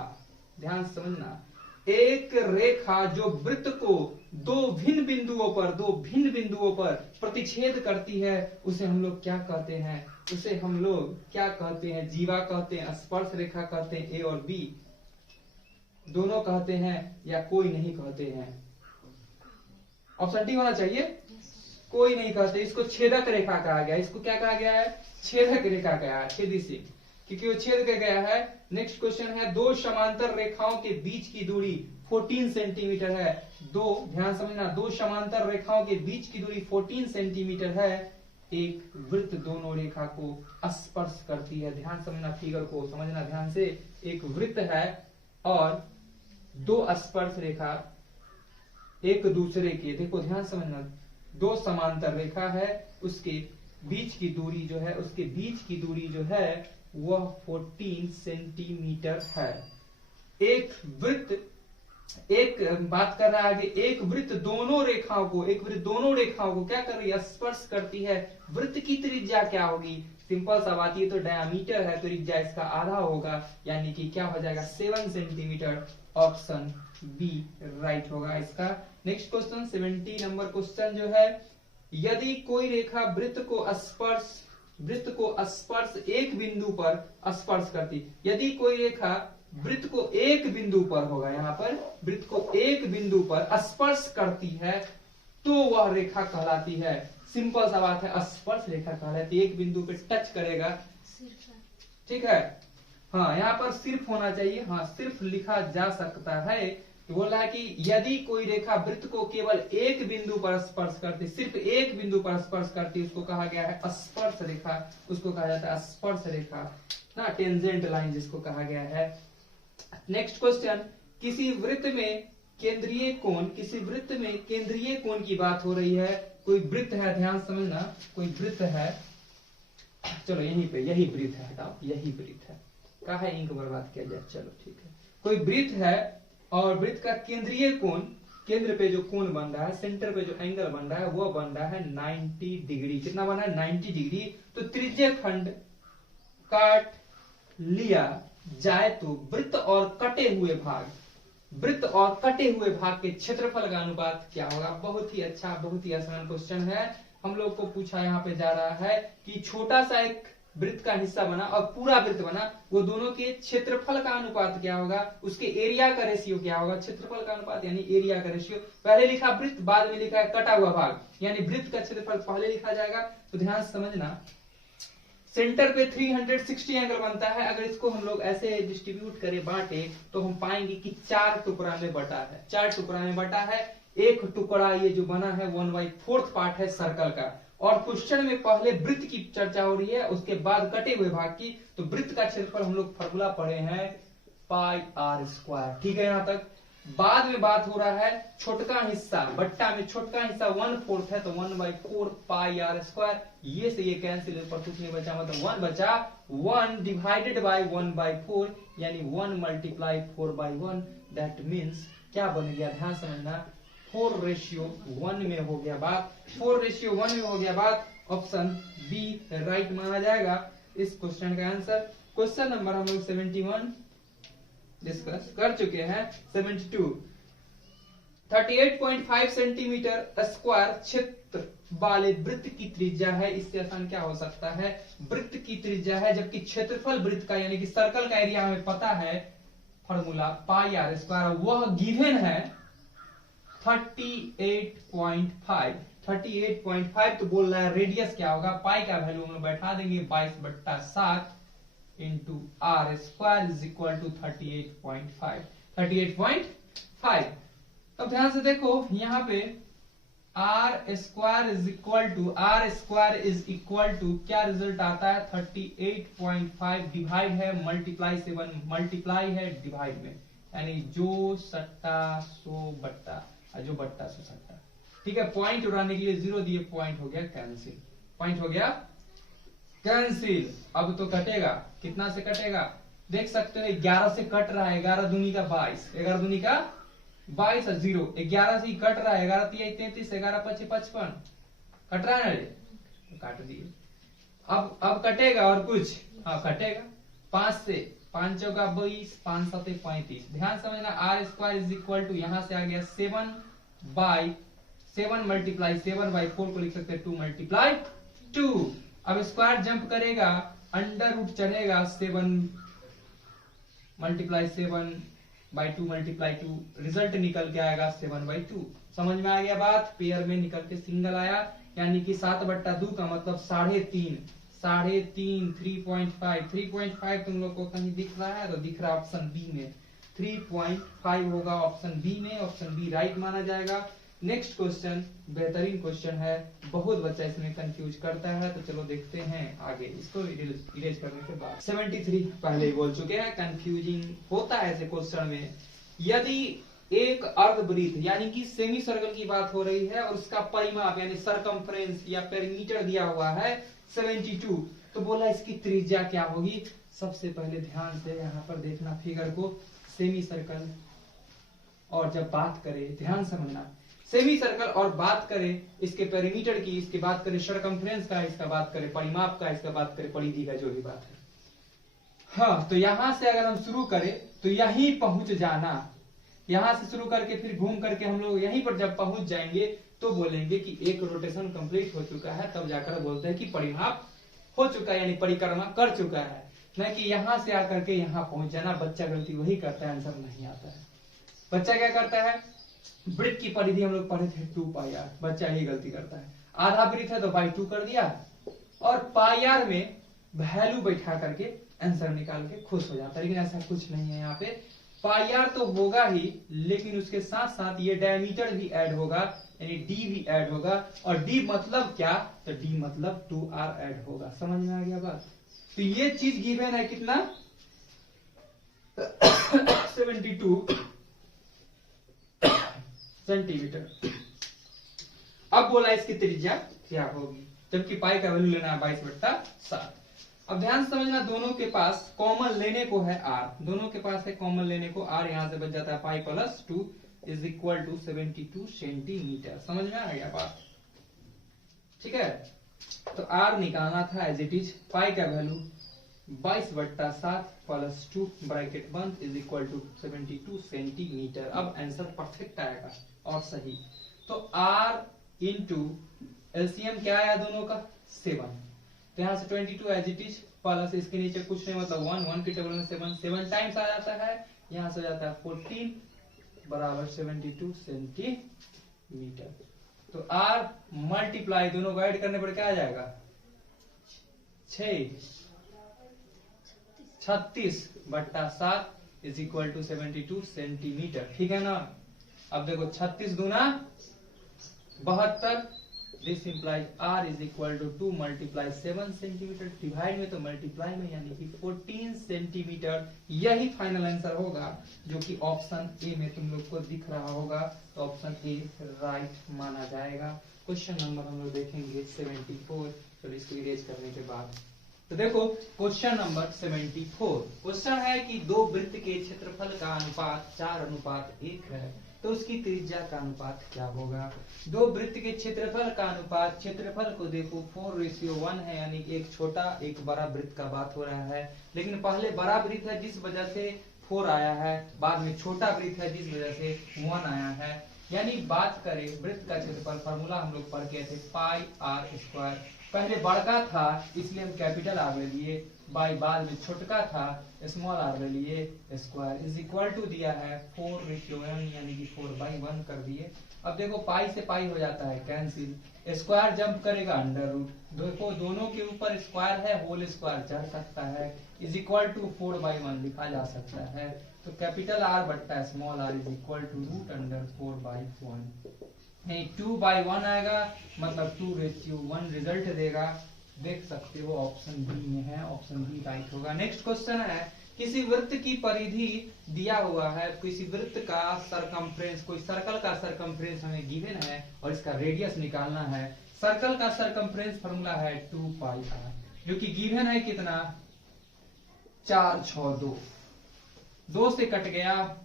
ध्यान समझना, एक रेखा जो वृत्त को दो भिन्न बिंदुओं पर प्रतिच्छेद करती है, उसे हम लोग क्या कहते हैं, उसे हम लोग क्या कहते हैं, जीवा कहते हैं, स्पर्श रेखा कहते हैं, ए और बी दोनों कहते हैं या कोई नहीं कहते हैं। ऑप्शन डी होना चाहिए, कोई नहीं कहते। इसको छेदक रेखा कहा गया, इसको क्या कहा गया है, छेदक रेखा कहा है, छेदी से, क्योंकि वो छेद कर गया है। नेक्स्ट क्वेश्चन है, दो समांतर रेखाओं के बीच की दूरी 14 सेंटीमीटर है, दो, ध्यान समझना, दो समांतर रेखाओं के बीच की दूरी 14 सेंटीमीटर है, एक वृत्त दोनों रेखा को स्पर्श करती है। ध्यान समझना, फिगर को समझना ध्यान से, एक वृत्त है और दो स्पर्श रेखा एक दूसरे के, देखो ध्यान समझना, दो समांतर रेखा है, उसके बीच की दूरी जो है, उसके बीच की दूरी जो है वह 14 सेंटीमीटर है। एक वृत्त, एक बात कर रहा है आगे, एक वृत्त दोनों रेखाओं को, एक वृत्त दोनों रेखाओं को क्या कर रही है, स्पर्श करती है। वृत्त की त्रिज्या क्या होगी, सिंपल सा बात, ये तो डायमीटर है, त्रिज्या इसका आधा होगा, यानी कि क्या हो जाएगा 7 सेंटीमीटर। ऑप्शन बी राइट होगा इसका। नेक्स्ट क्वेश्चन 70 नंबर क्वेश्चन जो है, यदि कोई रेखा वृत्त को स्पर्श एक बिंदु पर स्पर्श करती, यदि कोई रेखा वृत्त को एक बिंदु पर होगा, यहाँ पर वृत्त को एक बिंदु पर स्पर्श करती है तो वह रेखा कहलाती है, सिंपल सा बात है, स्पर्श रेखा कहलाती है, एक बिंदु पे टच करेगा, ठीक है। हाँ, यहाँ पर सिर्फ होना चाहिए, हाँ सिर्फ लिखा जा सकता है। तो बोला है कि यदि कोई रेखा वृत्त को केवल एक बिंदु पर स्पर्श करती, सिर्फ एक बिंदु पर स्पर्श करती, उसको कहा गया है स्पर्श रेखा, उसको कहा जाता है स्पर्श रेखा ना, टेंजेंट लाइन जिसको कहा गया है। नेक्स्ट क्वेश्चन, किसी वृत्त में केंद्रीय कोण, किसी वृत्त में केंद्रीय कोण की बात हो रही है। कोई वृत्त है, ध्यान समझना, कोई वृत्त है, चलो यहीं पे, यही वृत्त है, हटाओ, यही वृत्त है, कहा है इंक बर्बाद किया जाए, चलो ठीक है। कोई वृत्त है और वृत्त का केंद्रीय कोण, केंद्र पे जो कोण बन रहा है, सेंटर पे जो एंगल बन रहा है, वो बन रहा है 90 डिग्री। कितना बना है, 90 डिग्री। तो त्रिज्य खंड काट लिया जाए तो वृत्त और कटे हुए भाग, वृत्त और कटे हुए भाग के क्षेत्रफल का अनुपात क्या होगा। बहुत ही अच्छा, बहुत ही आसान क्वेश्चन है। हम लोग को पूछा यहाँ पे जा रहा है कि छोटा सा एक वृत्त का हिस्सा बना और पूरा वृत्त बना, वो दोनों के क्षेत्रफल का अनुपात क्या होगा, उसके एरिया का रेशियो क्या होगा। क्षेत्रफल का अनुपात यानी एरिया का रेशियो। पहले लिखा वृत्त, बाद में लिखा है कटा हुआ भाग, यानी वृत्त का क्षेत्रफल पहले लिखा जाएगा। तो ध्यान से समझना, सेंटर पे 360 एंगल बनता है। अगर इसको हम लोग ऐसे डिस्ट्रीब्यूट करें, बांटे, तो हम पाएंगे कि 4 टुकड़ा में बटा है। 4 टुकड़ा में बटा है। एक टुकड़ा ये जो बना है 1/4 पार्ट है सर्कल का। और क्वेश्चन में पहले वृत्त की चर्चा हो रही है, उसके बाद कटे हुए भाग की। तो वृत्त का क्षेत्रफल हम लोग फॉर्मूला पढ़े हैं पाई आर स्क्वायर। ठीक है, यहां तक। बाद में बात हो रहा है छोटका हिस्सा, बट्टा में छोटका हिस्सा 1/4 है, तो 1/4 पाई आर स्क्वायर। ये से ये कैंसिल, ऊपर कुछ नहीं बचा, मतलब 1 बचा। 1 डिवाइडेड बाय 1/4 यानी 1 मल्टीप्लाई 4/1। दैट मीन्स क्या बन गया, ध्यान समझना, 4:1 में हो गया बात। 4:1 में हो गया बात। ऑप्शन बी राइट माना जाएगा इस क्वेश्चन का आंसर। क्वेश्चन नंबर हम लोग 71 डिस्कस कर चुके हैं। 72 38.5 सेंटीमीटर स्क्वायर क्षेत्र वाले वृत्त की त्रिज्या है। इससे आसान क्या हो सकता है, वृत्त की त्रिज्या है, जबकि क्षेत्रफल वृत्त का यानी कि सर्कल का एरिया हमें पता है, फॉर्मूला पाई आर स्क्वायर, वह गिवन है 38.5। 38.5 तो बोल रहा है रेडियस क्या होगा, पाई का वैल्यू हम लोग बैठा देंगे 22/7 into R square is equal to 38.5। 38.5। अब ध्यान से देखो यहाँ पे R square is equal to क्या रिजल्ट आता है, 38.5 डिवाइड है मल्टीप्लाई 7, मल्टीप्लाई है डिवाइड में, यानी जो सट्टा सो बट्टा, जो बट्टा सो सट्टा। ठीक है, पॉइंट उड़ाने के लिए 0 दिए, पॉइंट हो गया कैंसिल, पॉइंट हो गया कैंसिल। अब तो कटेगा, कितना से कटेगा देख सकते हो, 11 से कट रहा है, 11 दूनी का 22, 11 दूनी का 22 और 0, 11 से ही कट रहा है, 11 3 33, 11 5 55, कट रहा है ना, तो काट दिए। अब कटेगा और कुछ, हाँ कटेगा 5 से, 5 चौका 22, 5 7 35। ध्यान समझना, R square is equal to यहां से आ गया 7 मल्टीप्लाई 7/4 को लिख सकते हैं 2 मल्टीप्लाई 2। अब स्क्वायर जंप करेगा, अंडर रूट चढ़ेगा, 7 मल्टीप्लाई 7/2 मल्टीप्लाई 2, रिजल्ट निकल के आएगा 7/2। समझ में आ गया बात, पेयर में निकल के सिंगल आया, यानी कि 7/2 का मतलब 3.5, 3.5, 3.5 तुम लोग को कहीं दिख रहा है, तो दिख रहा है ऑप्शन बी में, 3.5 होगा ऑप्शन बी में, ऑप्शन बी राइट माना जाएगा। नेक्स्ट क्वेश्चन बेहतरीन क्वेश्चन है, बहुत बच्चा इसमें कंफ्यूज करता है, तो चलो देखते हैं आगे इसको इरेज करने के बाद। 73 पहले ही बोल चुके हैं, कंफ्यूजिंग होता है ऐसे क्वेश्चन में। यदि एक अर्धवृत्त यानी कि सेमी सर्कल की बात हो रही है और उसका परिमाप यानी सरकमफ्रेंस या पेरीमीटर दिया हुआ है 72, तो बोला इसकी त्रिज्या क्या होगी। सबसे पहले ध्यान से यहाँ पर देखना फिगर को, सेमी सर्कल और जब बात करें, ध्यान समझना, सेमी सर्कल और बात करें इसके पेरीमीटर की, इसके बात करें सरकमफ्रेंस का, इसका बात करें परिमाप का, इसका बात करें परिधि का, जो भी बात है। हाँ, तो यहां से अगर हम शुरू करें तो यहीं पहुंच जाना, यहां से शुरू करके फिर घूम करके हम लोग यहीं पर जब पहुंच जाएंगे तो बोलेंगे कि एक रोटेशन कंप्लीट हो चुका है, तब जाकर बोलते हैं कि परिमाप हो चुका है, यानी परिक्रमा कर चुका है। न कि यहां से आकर के यहां पहुंच जाना। बच्चा गलती वही करता है, आंसर नहीं आता है। बच्चा क्या करता है, वृत्त की परिधि हम लोग पढ़े थे 2πr, बच्चा यही गलती करता है, आधा वृत्त है तो बाई 2 कर दिया और पाईआर में वैल्यू बैठा करके आंसर निकाल के खुश हो जाता है। लेकिन ऐसा कुछ नहीं है, यहाँ पे पाईआर तो होगा ही, लेकिन उसके साथ साथ ये डायमीटर भी ऐड होगा, यानी डी भी ऐड होगा। और डी मतलब क्या, तो डी मतलब 2r ऐड होगा। समझ में आ गया बात। तो ये चीज गिवन है कितना 72 सेंटीमीटर। अब बोला इसकी त्रिज्या क्या होगी, जबकि पाई का वैल्यू लेना है 22/7। अब ध्यान समझना, दोनों के पास कॉमन लेने को है r, दोनों के पास है कॉमन लेने को r, यहां से बच जाता है pi plus 2 is equal to 72 centimetre. समझ में आ गया बात, ठीक है। तो r निकालना था एज इट इज, पाई का वैल्यू 22/7 प्लस 2 ब्रैकेट बंद इज इक्वल टू 72 सेंटीमीटर। अब आंसर परफेक्ट आएगा और सही। तो r इंटू एलसीएम क्या आया दोनों का 7, तो यहाँ से 22 एज इट इज प्लस इसके नीचे कुछ नहीं मतलब 1 की टेबल में 7 टाइम्स आ जाता है, यहाँ से हो जाता है 14 बराबर 72 सेंटीमीटर। तो R मल्टीप्लाई दोनों को ऐड करने पर क्या आ जाएगा 36/7 इज इक्वल टू 72 सेंटीमीटर। ठीक है ना। अब देखो 36 दूना 72, this implies R is equal to 2 multiply 7 centimetre, divide में तो मल्टीप्लाई में यानी कि 14 सेंटीमीटर। यही फाइनल आंसर होगा जो कि ऑप्शन ए में तुम लोग को दिख रहा होगा। तो ऑप्शन ए राइट माना जाएगा। क्वेश्चन नंबर हम लोग देखेंगे 74। चलो इसको इरेज करने के बाद तो देखो क्वेश्चन नंबर 74। क्वेश्चन है कि दो वृत्त के क्षेत्रफल का अनुपात 4:1 है, तो उसकी त्रिज्या का अनुपात क्या होगा। दो वृत्त के क्षेत्रफल का अनुपात, क्षेत्रफल को देखो 4:1 है, यानी एक छोटा एक बड़ा वृत्त का बात हो रहा है। लेकिन पहले बड़ा वृत्त है जिस वजह से 4 आया है, बाद में छोटा वृत्त है जिस वजह से 1 आया है। यानी बात करें वृत्त का क्षेत्रफल, फॉर्मूला हम लोग पढ़ के थे पाई आर स्क्वायर। पहले बड़का था इसलिए हम कैपिटल आर ले लिए, बाई बाद में छोटका था स्मॉल आर ले लिए, स्क्वायर इज इक्वल टू दिया है 4:1 यानी कि 4/1 कर दिए। अब देखो पाई से पाई हो जाता है कैंसिल, स्क्वायर जंप करेगा अंडर रूट, देखो दोनों के ऊपर स्क्वायर है, होल स्क्वायर चढ़ सकता है, इज इक्वल टू 4/1 लिखा जा सकता है। तो कैपिटल आर बट्टा small R is equal to root under 4/1, नहीं 2/1 आएगा, मतलब 2:1 रिजल्ट देगा। देख सकते हो ऑप्शन बी में है, ऑप्शन बी राइट होगा। नेक्स्ट क्वेश्चन है किसी वृत्त की परिधि दिया हुआ है, किसी वृत्त का सरकमफ्रेंस, कोई सर्कल का सरकमफ्रेंस हमें गिवन है और इसका रेडियस निकालना है। सर्कल का सरकमफ्रेंस फॉर्मूला है 2πr, जो कि गिवन है कितना 4 6 2, 2 से कट गया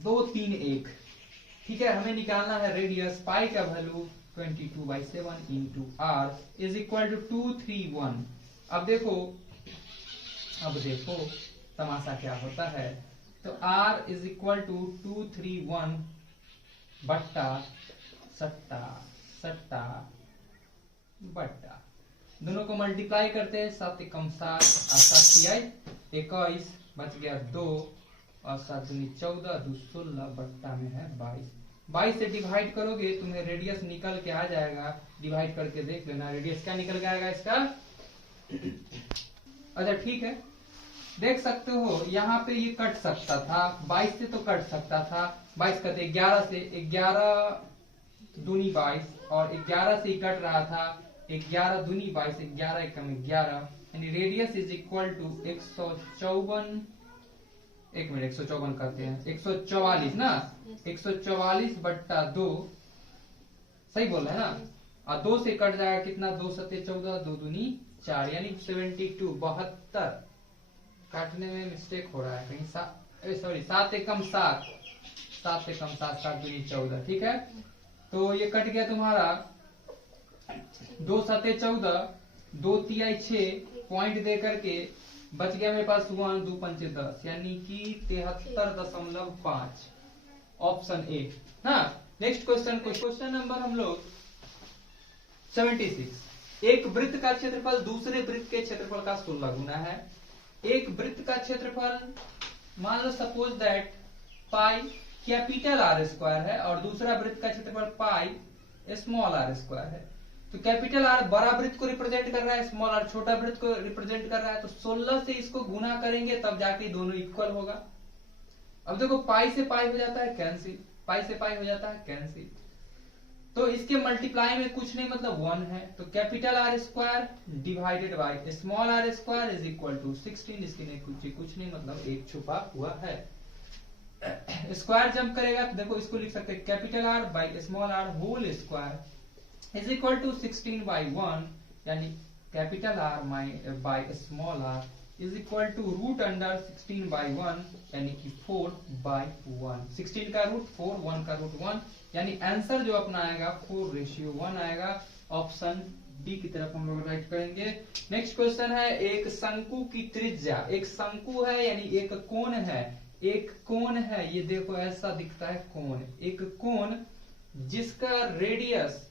2 3 1। ठीक है, हमें निकालना है रेडियस, पाई का value 22/7 into r is equal to 231। अब देखो तमाशा क्या होता है। तो r इज इक्वल टू 231 बट्टा सट्टा बट्टा, दोनों को मल्टीप्लाई करते हैं, 7 एकम 7 और 7 21 बच गया 2 और 7 दूनी 14 2 16 बट्टा में है 22। 22 से डिवाइड करोगे तुम्हें रेडियस निकल के आ जाएगा, डिवाइड करके देख लेना रेडियस क्या निकल के आएगा इसका। अच्छा ठीक है, देख सकते हो यहाँ पे ये कट सकता था, 22 से तो कट सकता था, 22 करते 11 से 11 दूनी 22 और 11 से ही कट रहा था, 11 दूनी 22 11 एकम 11, यानी रेडियस इज इक्वल टू 154, एक मिनट 154 करते हैं 144 ना, 144 बट्टा 2, सही बोल रहे हैं ना। और 2 से कट जाएगा कितना 2 7 14 2 दूनी 4 यानी 72, 72 काटने में मिस्टेक हो रहा है कहीं, सॉरी 7 एकम 7 7 एकम 7 7 दूनी 14। ठीक है, तो ये कट गया तुम्हारा 2 7 14 2 3 6 पॉइंट दे करके बच गया मेरे पास 1 2 5 10 यानी कि 73.5, ऑप्शन ए। हाँ, नेक्स्ट क्वेश्चन नंबर हम लोग 76। एक वृत्त का क्षेत्रफल दूसरे वृत्त के क्षेत्रफल का 16 गुना है। एक वृत्त का क्षेत्रफल मान लो suppose that pi capital R square है और दूसरा वृत्त का क्षेत्रफल पाई स्मॉल आर स्क्वायर है। तो कैपिटल आर बड़ा वृत्त को रिप्रेजेंट कर रहा है, स्मॉल आर छोटा वृत्त को रिप्रेजेंट कर रहा है। तो 16 से इसको गुना करेंगे तब जाके दोनों इक्वल होगा। अब देखो पाई से पाई हो जाता है कैंसिल, पाई से पाई हो जाता है कैंसिल, तो इसके मल्टीप्लाई में कुछ नहीं मतलब 1 है। तो capital R square divided by small R square is equal to 16, इसके नहीं कुछ नहीं मतलब एक छुपा हुआ है। स्क्वायर जंप करेगा तो देखो इसको लिख सकते हैं capital R by small R whole square is equal to 16/1, यानी capital R by small R is equal to root under 16/1 यानी कि 4/1। 16 का रूट 4, 1 का रूट 1, यानी आंसर जो अपना आएगा 4:1 आएगा। ऑप्शन डी की तरफ हम लोग राइट करेंगे। नेक्स्ट क्वेश्चन है एक शंकु की त्रिज्या, एक शंकु है यानी एक कोण है, एक कोण है, ये देखो ऐसा दिखता है कोण, एक कोण जिसका रेडियस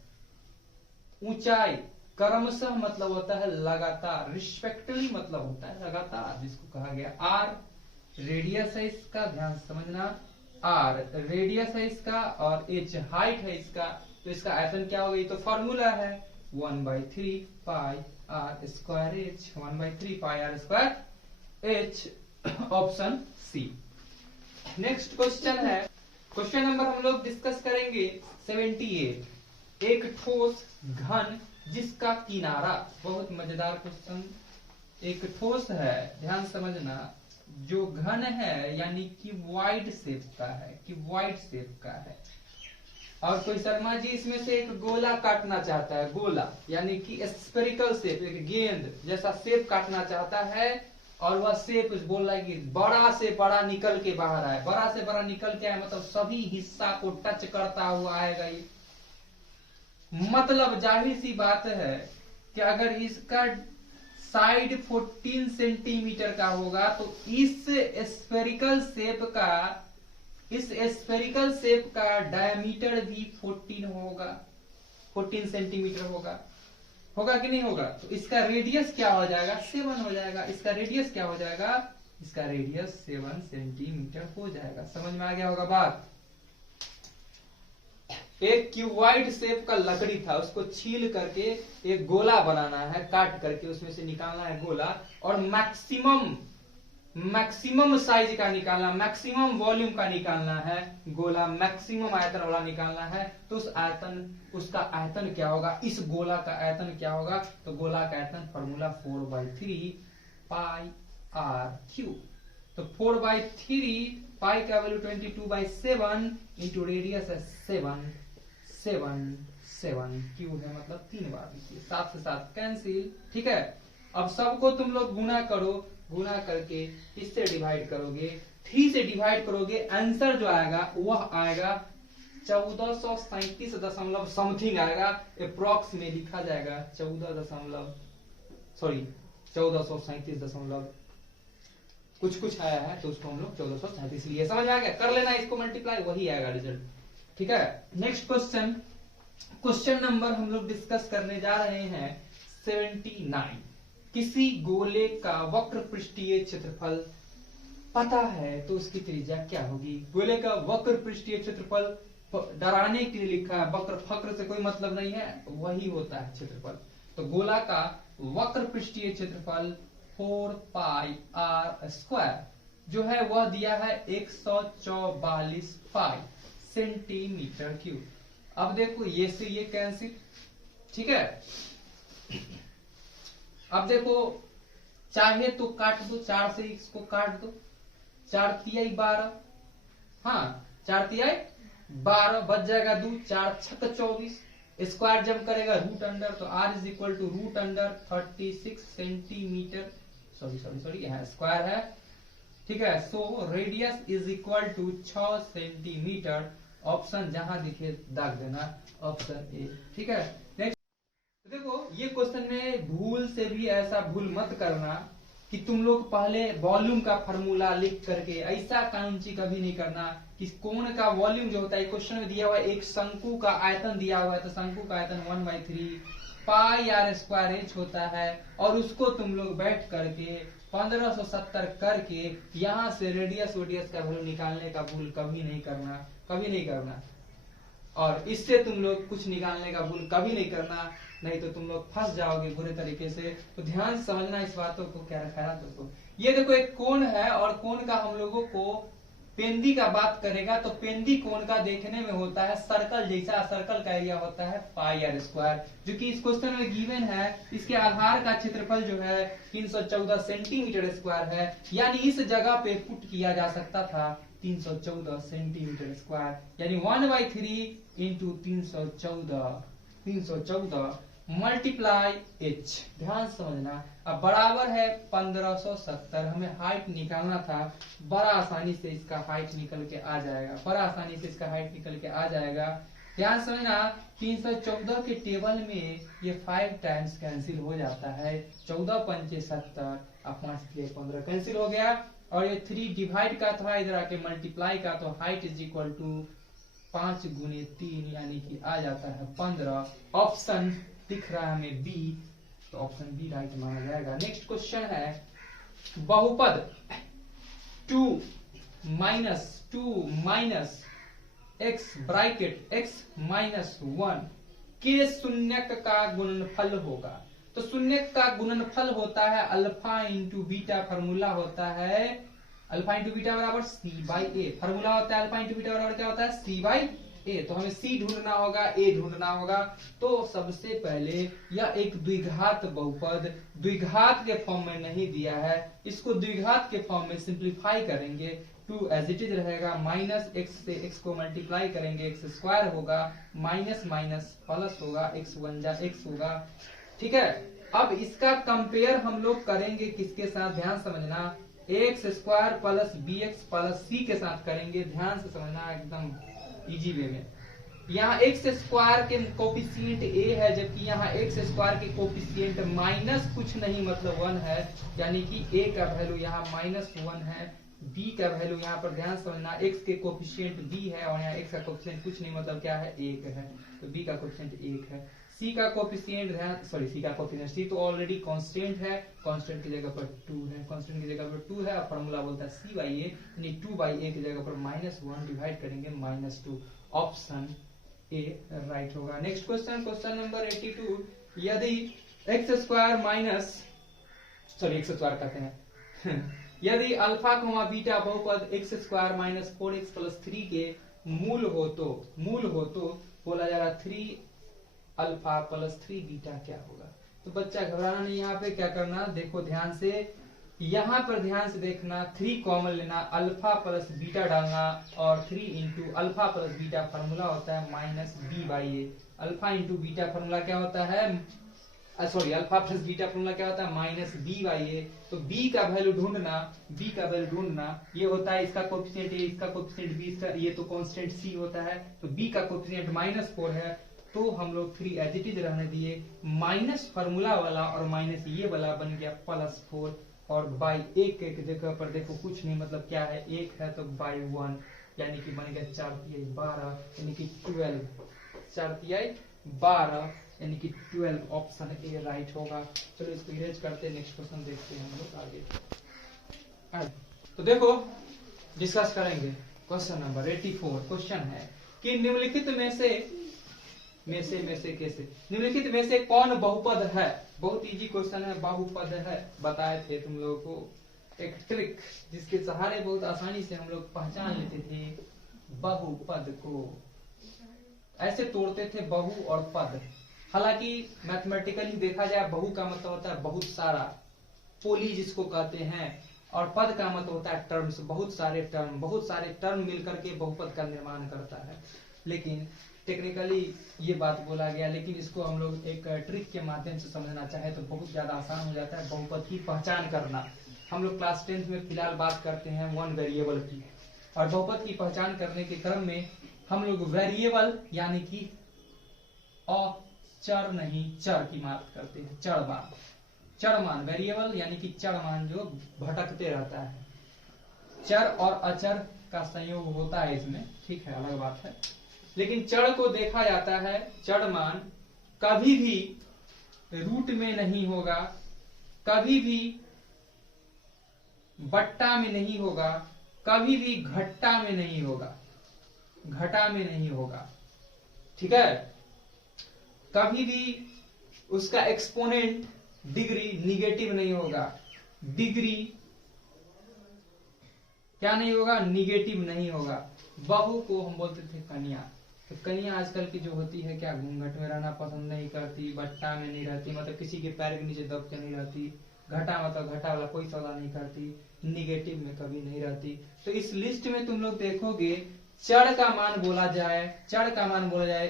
ऊंचाई क्रमशः मतलब होता है लगातार, रिस्पेक्टली मतलब होता है लगातार, जिसको कहा गया। आर रेडियस है इसका, ध्यान से समझना, आर रेडियस है इसका और एच हाइट है इसका, तो इसका आयतन क्या होगा, ये तो फॉर्मूला है 1/3 pi R square H, 1/3 pi R square H, option C. Next question है, क्वेश्चन नंबर हम लोग डिस्कस करेंगे 78। एक ठोस घन जिसका किनारा, बहुत मजेदार क्वेश्चन, एक ठोस है, ध्यान समझना, जो घन है यानी कि वाइड शेप का है, कि वाइड शेप का है, और कोई शर्मा जी इसमें से एक गोला काटना चाहता है, गोला यानी कि स्फेरिकल शेप, एक गेंद जैसा शेप काटना चाहता है, और वह शेप बोल रहा है कि बड़ा से बड़ा निकल के बाहर आए, बड़ा से बड़ा निकल के आए मतलब सभी हिस्सा को टच करता हुआ आएगा ये। मतलब जाहिर सी बात है कि अगर इसका साइड 14 सेंटीमीटर का होगा तो इस स्फेरिकल शेप का डायमीटर भी 14 होगा, 14 सेंटीमीटर होगा कि नहीं होगा। तो इसका रेडियस क्या हो जाएगा, 7 हो जाएगा। इसका रेडियस क्या हो जाएगा, इसका रेडियस 7 सेंटीमीटर हो जाएगा। समझ में आ गया होगा बात। एक क्यूबॉइड शेप का लकड़ी था, उसको छील करके एक गोला बनाना है, काट करके उसमें से निकालना है गोला, और मैक्सिमम साइज का निकालना, मैक्सिमम वॉल्यूम का निकालना है गोला, मैक्सिमम आयतन वाला निकालना है। तो उसका आयतन क्या होगा, इस गोला का आयतन क्या होगा, तो गोला का आयतन फॉर्मूला 4/3 पाई आर क्यूब। तो 4/3 पाई का वैल्यू 22/7 इंटू रेडियस है 7 क्यूब है, मतलब 3 बार लिखिए, 7 से 7 कैंसिल, ठीक है। अब सबको तुम लोग गुना करो, गुना करके इससे डिवाइड करोगे, 3 से डिवाइड करोगे, आंसर जो आएगा वह आएगा 1437 दशमलव समथिंग आएगा, अप्रोक्स में लिखा जाएगा 1437 दशमलव कुछ आया है, तो उसको हम लोग 1437 लिए। समझ आ गया, कर लेना इसको मल्टीप्लाई, वही आएगा रिजल्ट, ठीक है। नेक्स्ट क्वेश्चन नंबर हम लोग डिस्कस करने जा रहे हैं 79। किसी गोले का वक्र पृष्ठीय क्षेत्रफल पता है तो उसकी त्रिज्या क्या होगी। गोले का वक्र पृष्ठीय क्षेत्रफल डराने के लिए लिखा है, वक्र फक्र से कोई मतलब नहीं है, वही होता है क्षेत्रफल। तो गोला का वक्र पृष्ठीय क्षेत्रफल 4 पाई आर स्क्वायर जो है वह दिया है 144 पाई सेंटीमीटर क्यूब। अब देखो ये से ये कैंसिल, ठीक है। अब देखो चाहे तो काट दो, 4 से इसको काट दो, 4 तिहाई 12, हाँ 4 तिहाई 12 बच जाएगा 2, 4 छक 24, स्क्वायर जब करेगा रूट अंडर, तो r is equal to root under 36 centimetre, sorry यहाँ स्क्वायर है, ठीक है। So radius is equal to 6 centimetre, option जहां दिखे दाग देना, ऑप्शन ए, ठीक है। नेक्स्ट देखो ये क्वेश्चन में भूल से भी ऐसा भूल मत करना कि तुम लोग पहले वॉल्यूम का फॉर्मूला लिख करके, ऐसा काउंची कभी नहीं करना कि कोण का वॉल्यूम जो होता है, क्वेश्चन में दिया हुआ है एक शंकु का आयतन दिया हुआ है, तो शंकु का आयतन 1/3 पाई आर स्क्वायर एच होता है, और उसको तुम लोग बैठ करके 1570 करके यहाँ से रेडियस वेडियस का वैल्यू निकालने का भूल कभी नहीं करना, और इससे तुम लोग कुछ निकालने का भूल कभी नहीं करना, नहीं तो तुम लोग फंस जाओगे बुरे तरीके से। तो ध्यान समझना इस बातों को, क्या रखा है तुमको। ये देखो एक कोण है, और कोण का हम लोगों को पेंदी का बात करेगा तो पेंदी कोण का देखने में होता है सर्कल जैसा, सर्कल का एरिया होता है पाई आर स्क्वायर, जो कि इस क्वेश्चन में गिवन है। इसके आधार का क्षेत्रफल जो है 314 सेंटीमीटर स्क्वायर है, यानी इस जगह पे पुट किया जा सकता था 314 सेंटीमीटर स्क्वायर, यानी 1/3 इंटू 314 मल्टीप्लाई एच, ध्यान समझना। अब बराबर है 1570, हमें हाइट निकालना था, बड़ा आसानी से इसका हाइट निकल के आ जाएगा, ध्यान समझना। 314 के टेबल में ये 5 टाइम्स कैंसिल हो जाता है, 14 पंचे 70 और 5 3 15 कैंसिल हो गया, और ये 3 डिवाइड का था, इधर आके मल्टीप्लाई का, तो हाइट इज इक्वल टू 5 गुने 3 यानी कि आ जाता है 15, ऑप्शन दिख रहा है हमें बी, तो ऑप्शन बी राइट माना जाएगा। नेक्स्ट क्वेश्चन है बहुपद 2 minus x bracket x minus 1 के शून्यक का गुणनफल होगा। तो शून्यक का गुणनफल होता है अल्फा इंटू बीटा, फॉर्मूला होता है अल्फा इंटू बीटा बराबर सी बाई ए, फॉर्मूला होता है अल्फा इंटू बीटा बराबर क्या होता है सी बाई ए। तो हमें सी ढूंढना होगा, ए ढूंढना होगा। तो सबसे पहले यह एक द्विघात बहुपद द्विघात के फॉर्म में नहीं दिया है, इसको द्विघात के फॉर्म में सिंप्लीफाई करेंगे। 2 एज इट इज रहेगा, माइनस x से x को मल्टीप्लाई करेंगे, x स्क्वायर होगा, माइनस माइनस प्लस होगा, x 1 जा x होगा। ठीक है, अब इसका कंपेयर हम लोग करेंगे किसके साथ, ध्यान समझना, X square plus B X plus C के साथ करेंगे। ध्यान से समझना एकदम इजी वे में। यहाँ एक्स स्क्वायर के कोफिशिएंट a है, जबकि यहाँ एक्स स्क्वायर के कोफिशिएंट माइनस कुछ नहीं मतलब 1 है, यानी कि a का वैल्यू यहाँ माइनस 1 है, b का वैल्यू यहाँ पर ध्यान समझना x के कोफिशिएंट b है और यहाँ x का कोफिशिएंट कुछ नहीं मतलब क्या है 1 है, तो b का कोफिशिएंट 1 है। c का कोफिशिएंट c का कोफिशिएंट c तो ऑलरेडी कांस्टेंट है, कांस्टेंट की जगह पर 2 है, कांस्टेंट की जगह पर 2 है और फॉर्मूला बोलता है c बाई ए, यानी 2 बाई ए की जगह पर -1 डिवाइड करेंगे -2, ऑप्शन ए राइट होगा। नेक्स्ट क्वेश्चन, क्वेश्चन नंबर 82, यदि एक्स स्क्वायर कहते हैं यदि अल्फा कोमा बीटा बहुपद x square minus 4x plus 3 के मूल हो तो बोला जा रहा 3 अल्फा प्लस 3 बीटा क्या होगा। तो बच्चा घबराना नहीं, यहाँ पे क्या करना देखो ध्यान से, यहाँ पर ध्यान से देखना, 3 कॉमन लेना, अल्फा प्लस बीटा डालना और 3 into alpha plus beta formula होता है minus B by A. Alpha into beta formula क्या होता है, अल्फा प्लस बीटा फॉर्मूला क्या होता है माइनस बी बाई ए। तो b का वैल्यू ढूंढना, ये होता है इसका कोफिशिएंट a, इसका कोफिशिएंट b, इसका ये तो कांस्टेंट c होता है, तो b का कोफिशिएंट -4 है, तो हम लोग 3 एज इट इज रहने दिए, माइनस फार्मूला वाला और माइनस ये वाला बन गया +4 और बाई एक एक जगह पर देखो कुछ नहीं मतलब क्या है 1 है, तो बाई 1 यानी कि बन गया 4 तिहाई 12 यानी कि 12, 4 तिहाई 12 यानी कि 12, ऑप्शन ए राइट होगा। चलो इसको इरेज करते हैं, नेक्स्ट क्वेश्चन देखते हैं हम लोग आगे। तो देखो डिस्कस करेंगे क्वेश्चन नंबर 84। क्वेश्चन है कि निम्नलिखित में से कैसे, निम्नलिखित में से कौन बहुपद है। बहुत इजी क्वेश्चन है, बहुपद है, बताए थे तुम लोगों को एक ट्रिक जिसके सहारे बहुत आसानी से हम लोग पहचान लेते थे बहुपद को। ऐसे तोड़ते थे बहु और पद। हालांकि मैथमेटिकली देखा जाए बहु का मतलब होता है बहुत सारा, पोली जिसको कहते हैं, और पद का मतलब होता है टर्म्स, बहुत सारे टर्म मिलकर के बहुपद का निर्माण करता है। लेकिन टेक्निकली ये बात बोला गया, लेकिन इसको हम लोग एक ट्रिक के माध्यम से समझना चाहे तो बहुत ज्यादा आसान हो जाता है बहुपद की पहचान करना। हम लोग क्लास 10th में फिलहाल बात करते हैं 1 वेरिएबल की, और बहुपद की पहचान करने के क्रम में हम लोग वेरिएबल यानी कि चर नहीं चर की बात करते हैं, चर मान वेरिएबल यानी कि चर मान जो भटकते रहता है। चर और अचर का संयोग होता है इसमें, ठीक है, अलग बात है। लेकिन चर को देखा जाता है, चर मान कभी भी रूट में नहीं होगा, कभी भी बट्टा में नहीं होगा, कभी भी घट्टा में नहीं होगा, घटा में नहीं होगा, ठीक है। कभी भी उसका एक्सपोनेंट डिग्री निगेटिव नहीं होगा, डिग्री क्या नहीं होगा, निगेटिव नहीं होगा। बहु को हम बोलते थे कन्या, तो कन्या आजकल की जो होती है क्या घूंघट में रहना पसंद नहीं करती, बट्टा में नहीं रहती, मतलब किसी के पैर के नीचे दब के नहीं रहती, घटा मतलब घटा वाला कोई सौदा नहीं करती, निगेटिव में कभी नहीं रहती। तो इस लिस्ट में तुम लोग देखोगे चर का मान बोला जाए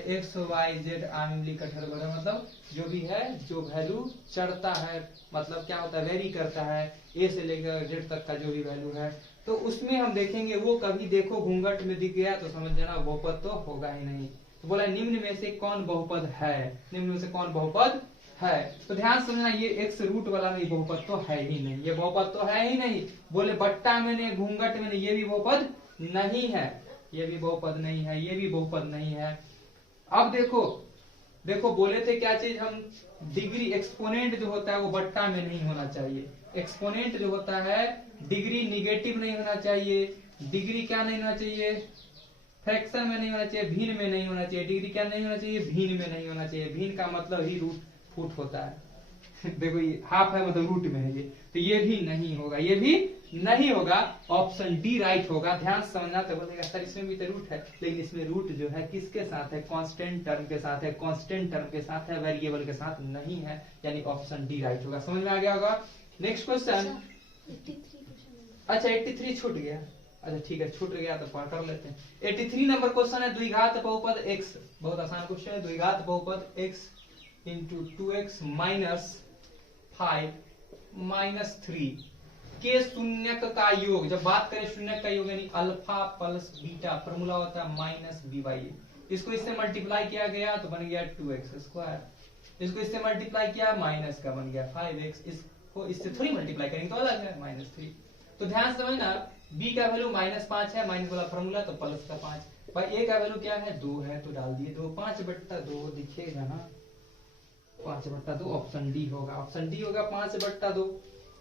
एक्स वाई जेड आमिमली कठहर वगैरह, मतलब जो भी है जो वैल्यू चढ़ता है, मतलब क्या होता है वेरी करता है, ए से लेकर जेड तक का जो भी वैल्यू है, तो उसमें हम देखेंगे वो कभी देखो घूंघट में दिख गया तो समझ जाना बहुपद तो होगा ही नहीं। तो बोला निम्न में से कौन बहुपद है, निम्न में से कौन बहुपद है। तो ध्यान समझना, ये एक्स रूट वाला नहीं, बहुपद तो है ही नहीं, ये बहुपद तो है ही नहीं। बोले बट्टा में नहीं, घूंघट में नहीं, ये भी बहुपद नहीं है, ये भी बहुपद नहीं है, ये भी बहुपद नहीं है। अब देखो देखो बोले थे क्या चीज हम, डिग्री एक्सपोनेंट जो होता है वो बट्टा में नहीं होना चाहिए। एक्सपोनेंट जो होता है डिग्री निगेटिव नहीं होना चाहिए, डिग्री क्या नहीं होना चाहिए, फ्रैक्शन में नहीं होना चाहिए, भिन्न में नहीं होना चाहिए। डिग्री क्या नहीं होना चाहिए, भिन्न में नहीं होना चाहिए। भिन्न का मतलब ही रूट फुट होता है देखो ये हाफ है मतलब रूट में है ये, तो ये भी नहीं होगा, ये भी नहीं होगा। ऑप्शन डी राइट होगा। ध्यान से समझना। तो बोलेगा सर इसमें भी तो रूट है, लेकिन इसमें रूट जो है किसके साथ है, कांस्टेंट टर्म के साथ है, कांस्टेंट टर्म के साथ है, वेरिएबल के साथ नहीं है, यानी ऑप्शन डी राइट होगा। समझ में आ गया होगा। Next question. अच्छा 83 छूट गया, अच्छा ठीक है छूट गया तो पढ़ कर लेते हैं। 83 नंबर क्वेश्चन है द्विघात बहुपद x, बहुत आसान क्वेश्चन है। द्विघात बहुपद x into 2x minus 5 minus 3 के शून्यक का योग। जब बात करें शून्यक का योग यानी अल्फा प्लस बीटा, फॉर्मूला होता है माइनस बी बाई। इसको इससे मल्टीप्लाई किया गया तो बन गया 2x स्क्वायर। इसको इससे मल्टीप्लाई किया माइनस का बन गया 5x। इसको इससे थोड़ी मल्टीप्लाई करेंगे तो अलग है माइनस 3। तो ध्यान से समझना, b का वैल्यू -5 है, माइनस वाला फॉर्मूला तो प्लस का 5 भाई। a का वैल्यू क्या है 2 है तो डाल दिए 2, 5/2 दिखेगा ना, 5/2 ऑप्शन डी होगा। ऑप्शन डी होगा 5/2।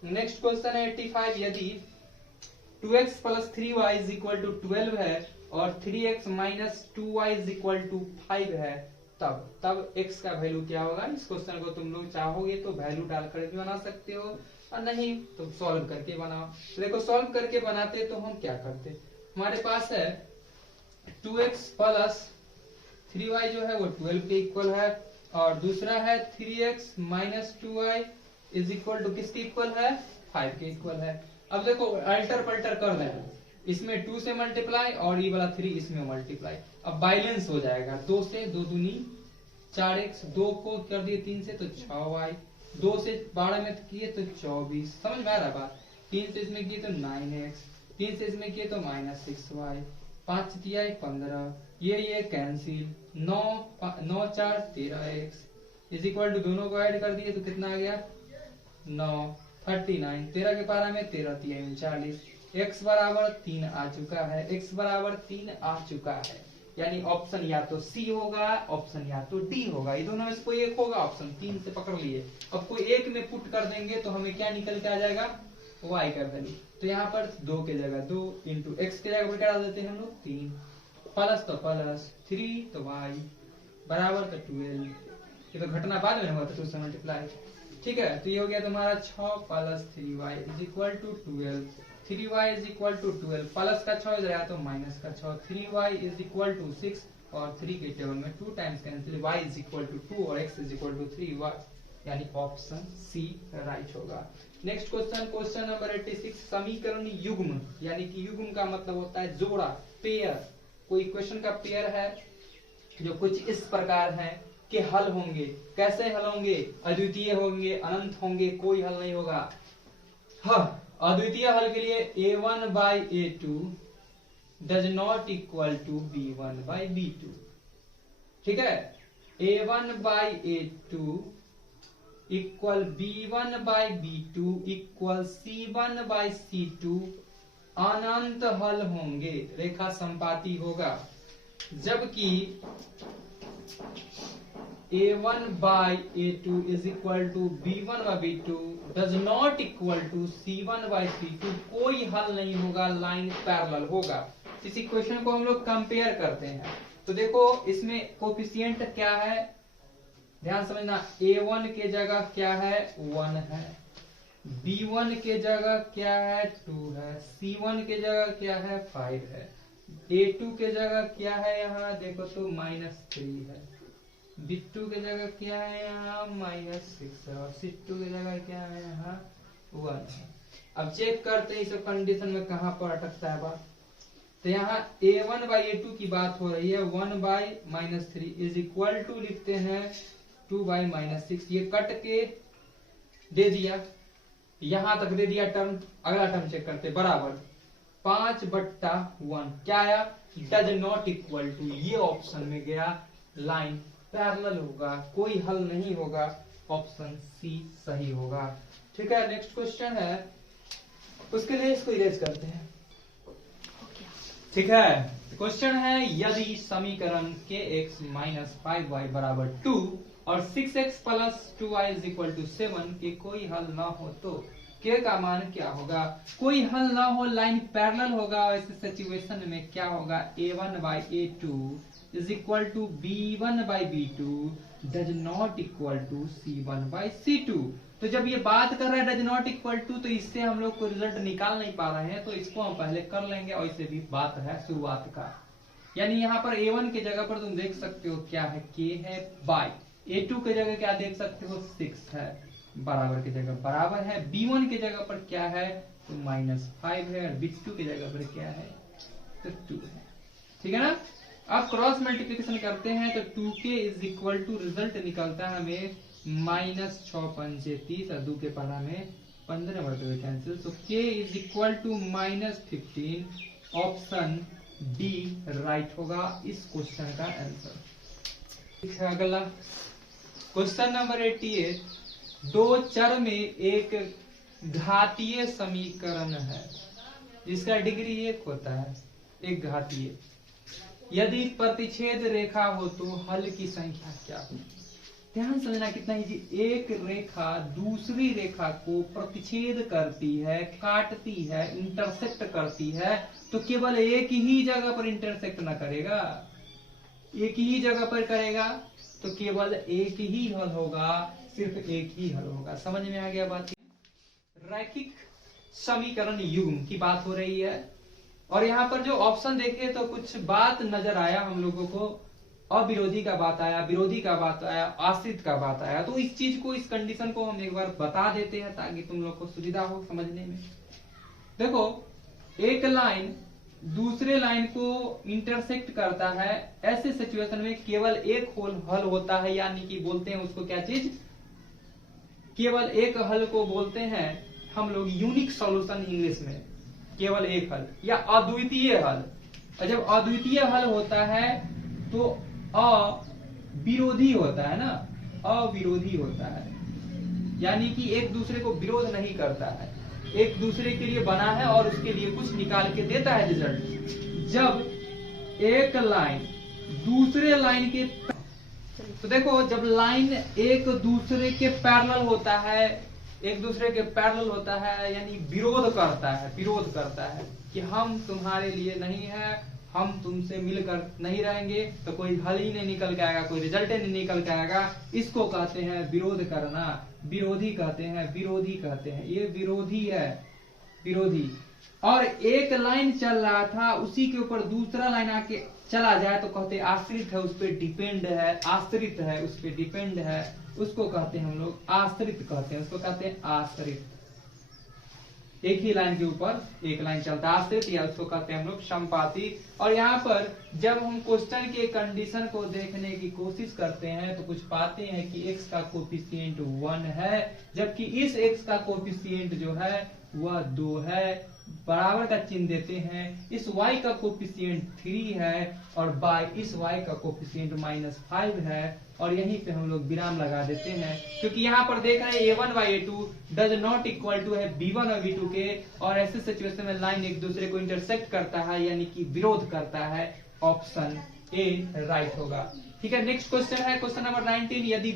नेक्स्ट क्वेश्चन है 85। यदि 2x plus 3y is equal to 12 है और 3x minus 2y is equal to 5 है, तब x का वैल्यू क्या होगा। इस क्वेश्चन को तुम लोग चाहोगे तो वैल्यू डालकर भी बना सकते हो और नहीं तो सॉल्व करके बनाओ। तो देखो सॉल्व करके बनाते तो हम क्या करते, हमारे पास है 2x प्लस 3y जो है वो 12 के इक्वल है, और दूसरा है 3x minus 2y is equal to किसके इक्वल है, 5 के इक्वल है। अब देखो अल्टर पल्टर कर देना, इसमें 2 से मल्टीप्लाई और ये वाला 3 इसमें मल्टीप्लाई, अब बैलेंस हो जाएगा। 2 से 2 दूनी 4x, 2 को कर दिए 3 से तो 6y, 2 से 12 में किए तो 24। समझ में आ रहा बात। 3 से इसमें किए तो 9x, 3 से इसमें किए तो माइनस 6y, 5 तिया 15, ये cancel, 9 4 13x is equal to दोनों को ऐड कर दिए तो कितना आ गया 9 39, 13 के पारा में 13 तिया 39, x बराबर 3 आ चुका है, x बराबर 3 आ चुका है। यानी ऑप्शन या तो सी होगा, ऑप्शन या तो डी होगा, ये दोनों में से कोई एक होगा। ऑप्शन 3 से पकड़ लिए। अब कोई एक में पुट कर देंगे तो हमें क्या निकल के आ जाएगा, y कर देंगे। तो यहाँ पर 2 के जगह 2 इंटू एक्स के जगह पर क्या डाल देते हैं हम लोग 3, प्लस तो प्लस 3 तो y बराबर तो 12। ये तो घटना बाद में हुआ था 2 से मल्टीप्लाई, ठीक है। तो ये हो गया तुम्हारा 6 plus 3y is equal to 12, 3y is equal to 12, plus का 6 इधर आया तो माइनस का 6, 3y इज इक्वल टू 6 और 3 के टेबल में 2 times cancel, y is equal to 2 और x is equal to 3y, यानी ऑप्शन सी राइट होगा। Next question, question number 86। समीकरण युग्म, यानी कि युग्म का मतलब होता है जोड़ा, पेयर। कोई क्वेश्चन का पेयर है जो कुछ इस प्रकार है कि हल होंगे। कैसे हल होंगे, अद्वितीय होंगे, अनंत होंगे, कोई हल नहीं होगा। हाँ, अद्वितीय हल के लिए a1 by a2 does not equal to b1 by b2, ठीक है। a1 by a2 equal b1 by b2 equal c1 by c2 अनंत हल होंगे, रेखा संपाती होगा। जबकि a1 by a2 is equal to b1 by b2 does not equal to c1 by c2, कोई हल नहीं होगा, लाइन पैरेलल होगा। इस इक्वेशन को हम लोग कंपेयर करते हैं तो देखो इसमें कोफिशिएंट क्या है, ध्यान समझना। a1 के जगह क्या है 1 है, b1 के जगह क्या है 2 है, c1 के जगह क्या है 5 है, a2 के जगह क्या है यहाँ देखो तो -3 है, b2 के जगह क्या है यहाँ -6 है और c2 के जगह क्या है यहाँ 1 है। अब चेक करते हैं इस कंडीशन में कहाँ पर अटकता है बात। तो यहाँ a1 by a2 की बात हो रही है, 1 by -3 इज इक्वल टू लिखते हैं 2 by -6। ये कट के दे दिया, यहां तक दे दिया टर्म। अगला टर्म चेक करते बराबर 5/1 क्या आया, डज नॉट इक्वल टू, ये ऑप्शन में गया, लाइन पैरेलल होगा, कोई हल नहीं होगा, ऑप्शन सी सही होगा। ठीक है, नेक्स्ट क्वेश्चन है, उसके लिए इसको इरेज करते हैं। ठीक है, क्वेश्चन है यदि समीकरण kx माइनस 5y बराबर 2 और 6x plus 2y is equal to 7 के कोई हल ना हो तो k का मान क्या होगा। कोई हल ना हो, लाइन पैरेलल होगा, ऐसे सिचुएशन में क्या होगा, a1 by a2 is equal to b1 by b2 does not equal to c1 by c2। तो जब ये बात कर रहा है डज नॉट इक्वल टू, तो इससे हम लोग को रिजल्ट निकाल नहीं पा रहे हैं, तो इसको हम पहले कर लेंगे और इससे भी बात है शुरुआत का। यानी यहाँ पर a1 की जगह पर तुम देख सकते हो क्या है, k है, बाय a2 की जगह क्या देख सकते हो, 6 है, बराबर की जगह बराबर है, b1 की जगह पर क्या है तो -5 है, और b2 की जगह पर क्या है तो 2 है। ठीक है ना। अब क्रॉस मल्टीप्लिकेशन करते हैं तो 2k is equal to result निकलता है हमें -6 पंजे 30 और 2 के पढ़ा में 15 मरतबे कैंसिल, तो k is equal to -15। Option D right होगा इस क्वेश्चन का आंसर। ठीक है, अगला क्वेश्चन नंबर 88। दो चर में एक घातीय समीकरण है जिसका डिग्री 1 होता है, एक घातीय। यदि प्रतिच्छेद रेखा हो तो हल की संख्या क्या हो। ध्यान समझना कितना इजी। एक रेखा दूसरी रेखा को प्रतिच्छेद करती है, काटती है, इंटरसेक्ट करती है, तो केवल एक ही जगह पर इंटरसेक्ट ना करेगा, एक ही जगह पर करेगा तो केवल एक ही हल होगा, सिर्फ एक ही हल होगा। समझ में आ गया बात। रैखिक समीकरण युग्म की बात हो रही है, और यहाँ पर जो ऑप्शन देखे तो कुछ बात नजर आया हम लोगों को, अविरोधी का बात आया, विरोधी का बात आया, आश्रित का बात आया। तो इस चीज को, इस कंडीशन को हम एक बार बता देते हैं ताकि तुम लोग को सुविधा हो समझने में। देखो, एक लाइन दूसरे लाइन को इंटरसेक्ट करता है, ऐसे सिचुएशन में केवल एक हल होता है, यानी कि बोलते हैं उसको क्या चीज, केवल एक हल को बोलते हैं हम लोग यूनिक सॉल्यूशन इंग्लिश में, केवल एक हल या अद्वितीय हल। और जब अद्वितीय हल होता है तो अविरोधी होता है ना, अविरोधी होता है, यानी कि एक दूसरे को विरोध नहीं करता है, एक दूसरे के लिए बना है और उसके लिए कुछ निकाल के देता है रिजल्ट। जब एक लाइन दूसरे लाइन के, तो देखो जब लाइन एक दूसरे के पैरेलल होता है, एक दूसरे के पैरेलल होता है यानी विरोध करता है, विरोध करता है कि हम तुम्हारे लिए नहीं है, हम तुमसे मिलकर नहीं रहेंगे, तो कोई हल ही नहीं निकल के आएगा, कोई रिजल्ट नहीं निकल के आएगा। इसको कहते हैं विरोध करना, विरोधी कहते हैं, विरोधी कहते हैं, ये विरोधी है, विरोधी। और एक लाइन चल रहा था, उसी के ऊपर दूसरा लाइन आके चला जाए तो कहते हैं आश्रित है, उस पर डिपेंड है, आश्रित है, उस पर डिपेंड है, उसको कहते हैं हम लोग आश्रित कहते हैं, उसको कहते हैं आश्रित। एक ही लाइन के ऊपर एक लाइन चलता है आश्रित, या उसको कहते हैं हम लोग संपाती। और यहाँ पर जब हम क्वेश्चन के कंडीशन को देखने की कोशिश करते हैं तो कुछ पाते हैं कि x का कोफिशिएंट 1 है, जबकि इस x का कोफिशिएंट जो है वह 2 है, बराबर का चिन्ह देते हैं। इस y का कोफिशिएंट 3 है और बाय इस y का कोफिशिएंट -5 है, और यहीं पे हम लोग विराम लगा देते हैं, क्योंकि यहाँ पर देख रहे हैं a1 by a2 does not equal to है b1 और b2 के, और ऐसे सिचुएशन में लाइन एक दूसरे को इंटरसेक्ट करता है यानी कि विरोध करता है। ऑप्शन ए राइट होगा। ठीक है, नेक्स्ट क्वेश्चन है क्वेश्चन नंबर 19। यदि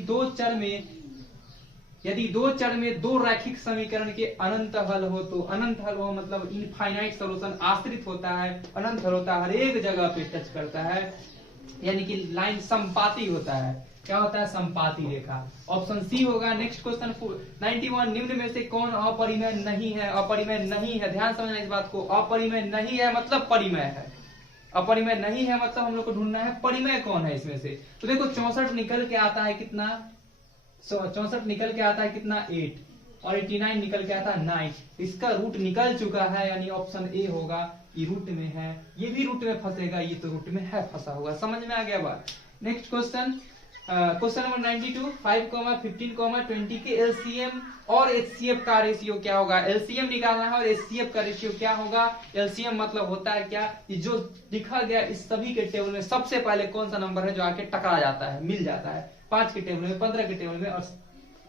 दो चर में दो रैखिक समीकरण के अनंत हल हो तो, अनंत हल हो मतलब इनफाइनाइट सॉल्यूशन, आश्रित होता है, अनंत हल होता है, हर एक जगह पे टच करता है, यानी कि लाइन संपाती होता है। क्या होता है, संपाती रेखा। ऑप्शन सी होगा। Next question 91। निम्न में से कौन अपरिमेय नहीं है। अपरिमेय नहीं है, ध्यान समझना इस बात को, अपरिमेय नहीं है मतलब परिमेय है, अपरिमेय नहीं है मतलब हम लोग को ढूंढना है परिमेय कौन है इसमें से। तो देखो 64 निकल के आता है कितना, 64 निकल के आता है कितना 8, और 89 निकल के आता है 9। इसका रूट निकल चुका है, यानी ऑप्शन ए होगा, ये रूट में है, ये भी रूट में फंसेगा, ये तो रूट में है फंसा हुआ। समझ में आ गया बात। Next question, question number 92। 5, 15, 20 के एलसीएम और एचसीएफ का रेशियो क्या होगा। एलसीएम निकालना है और एचसीएफ का रेशियो क्या होगा। एलसीएम मतलब होता है क्या, जो लिखा गया इस सभी के टेबल में सबसे पहले कौन सा नंबर है जो आके टकरा जाता है, मिल जाता है। 5 के टेबल में, 15 के टेबल में और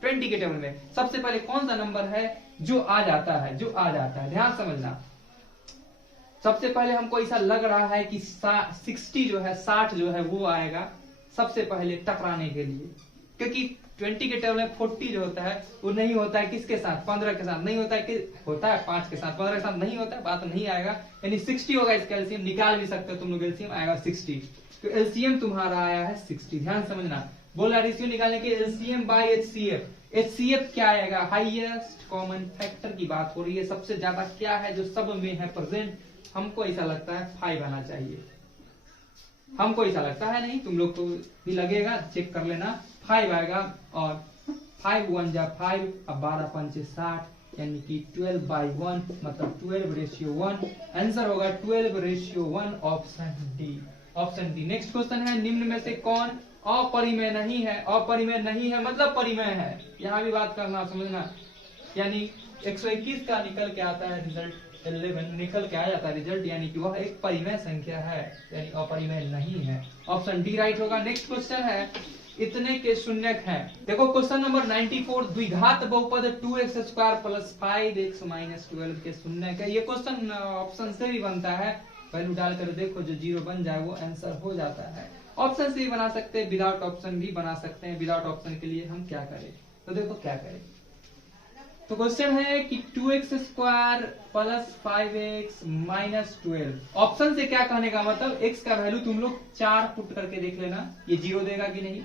20 के टेबल में सबसे पहले कौन सा नंबर है जो आ जाता है, जो आ जाता है। ध्यान समझना, सबसे पहले हमको ऐसा लग रहा है कि 60 जो है 60 जो है वो आएगा सबसे पहले टकराने के लिए, क्योंकि 20 के टर्म में 40 जो होता है वो नहीं होता है किसके साथ, 15 के साथ नहीं होता है, होता है 5 के साथ, 15 के साथ नहीं होता है, बात नहीं आएगा। यानी 60 होगा इसका एलसीएम, निकाल भी सकते हो तुम लोग, एलसीएम आएगा 60। तो एलसीएम तुम्हारा आया है 60, ध्यान समझना। बोला रेशियो निकालने के एलसीएम बाय एचसीएफ। एचसीएफ क्या आएगा, हाईएस्ट कॉमन फैक्टर की बात हो रही है, सबसे ज्यादा क्या है जो सब में है प्रेजेंट। हमको ऐसा लगता है 5 आना चाहिए, हमको ऐसा लगता है, नहीं तुम लोग को भी लगेगा, चेक कर लेना। 5 आएगा और 5 1 जा 5, अब 12 5 60, यानी कि 12/1 मतलब 12:1। आंसर होगा 12:1, option D. Option D. Next question है, निम्न में से कौन अपरिमेय नहीं है। अपरिमेय नहीं है मतलब परिमेय है, यहाँ भी बात करना समझना। यानी 121 का निकल के आता है रिजल्ट, 11 निकल के आ जाता है रिजल्ट, यानी कि वह एक परिमेय संख्या है, यानी अपरिमेय नहीं है। ऑप्शन डी राइट होगा। नेक्स्ट क्वेश्चन है, इतने के शून्यक हैं। देखो क्वेश्चन नंबर 94, द्विघात बहुपद 2x² + 5x - 12 के शून्यक है। ये क्वेश्चन ऑप्शन से भी बनता है, वैल्यू डालकर देखो जो 0 बन जाए वो आंसर हो जाता है। ऑप्शन से भी बना सकते हैं, विदाउट ऑप्शन भी बना सकते हैं। विदाउट ऑप्शन के लिए हम क्या करें, तो देखो क्या करें। तो क्वेश्चन है कि 2x² + 5x - 12। ऑप्शन से क्या कहने का मतलब, x का वैल्यू तुम लोग 4 पुट करके देख लेना, ये 0 देगा कि नहीं।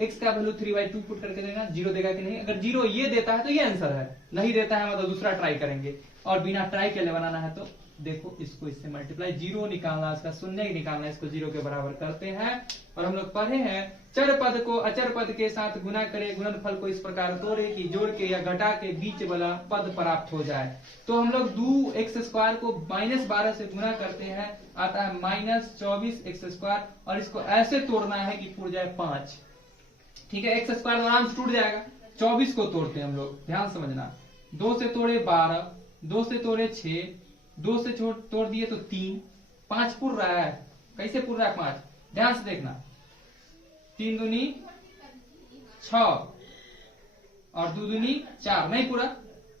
x का वैल्यू 3/2 पुट करके देना, 0 देगा कि नहीं। अगर 0 ये देता है तो ये आंसर है, नहीं देता है मतलब दूसरा ट्राई करेंगे, और बिना ट्राई के लिए बनाना है तो देखो इसको इससे मल्टीप्लाई, 0 निकालना, इसका शून्य निकालना, इसको 0 के बराबर करते हैं। और हम लोग पढ़े हैं, चर पद को अचर पद के साथ गुना करे, गुणनफल को इस प्रकार तोड़े कि जोड़ के या घटा के बीच वाला पद प्राप्त हो जाए। तो हम लोग 2x² को -12 से गुना करते हैं, आता है -24x², और इसको ऐसे तोड़ना है कि टूट जाए 5। ठीक है, x² आराम से टूट जाएगा। 24 को तोड़ते हैं हम लोग, ध्यान समझना। 2 से तोड़े 12, 2 से तोड़े 6, 2 से तोड़ दिए तो 3, 5 पुर रहा है। कैसे पुर रहा है 5, ध्यान से देखना। 3 दूनी 6 और 2 दूनी 4, नहीं पूरा।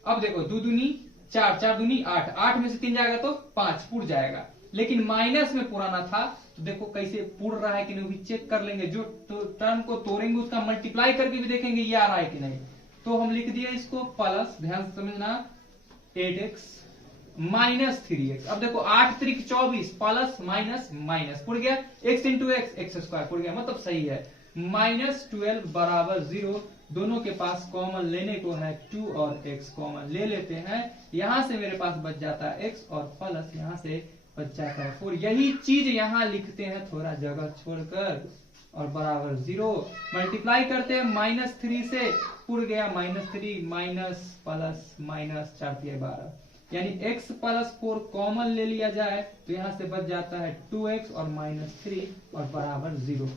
अब देखो 2 दूनी 4, 4 दूनी 8, 8 में से 3 जाएगा तो 5 पुर जाएगा। लेकिन माइनस में पुराना था, तो देखो कैसे पुर रहा है कि नहीं, भी चेक कर लेंगे। जो टर्म को तोड़ेंगे उसका मल्टीप्लाई करके भी देखेंगे ये आ रहा है कि नहीं। तो हम लिख दिए इसको प्लस, ध्यान से समझना, 8x - 3x। अब देखो 8 3 24, प्लस माइनस माइनस पुर गया, x × x, x² पुर गया, मतलब सही है। -12 = 0, दोनों के पास कॉमन लेने को है 2 और x कॉमन ले लेते हैं। यहां से मेरे पास बच जाता है x और प्लस यहां से बच जाता है 4। यही चीज यहां लिखते हैं थोड़ा जगह छोड़कर, और बराबर 0 मल्टीप्लाई करते हैं -3 से, पुर गया -3 माइनस प्लस माइनस 4 × 12, यानी x + 4 कॉमन ले लिया जाए तो यहां से बच जाता है 2x और -3 और बराबर 0।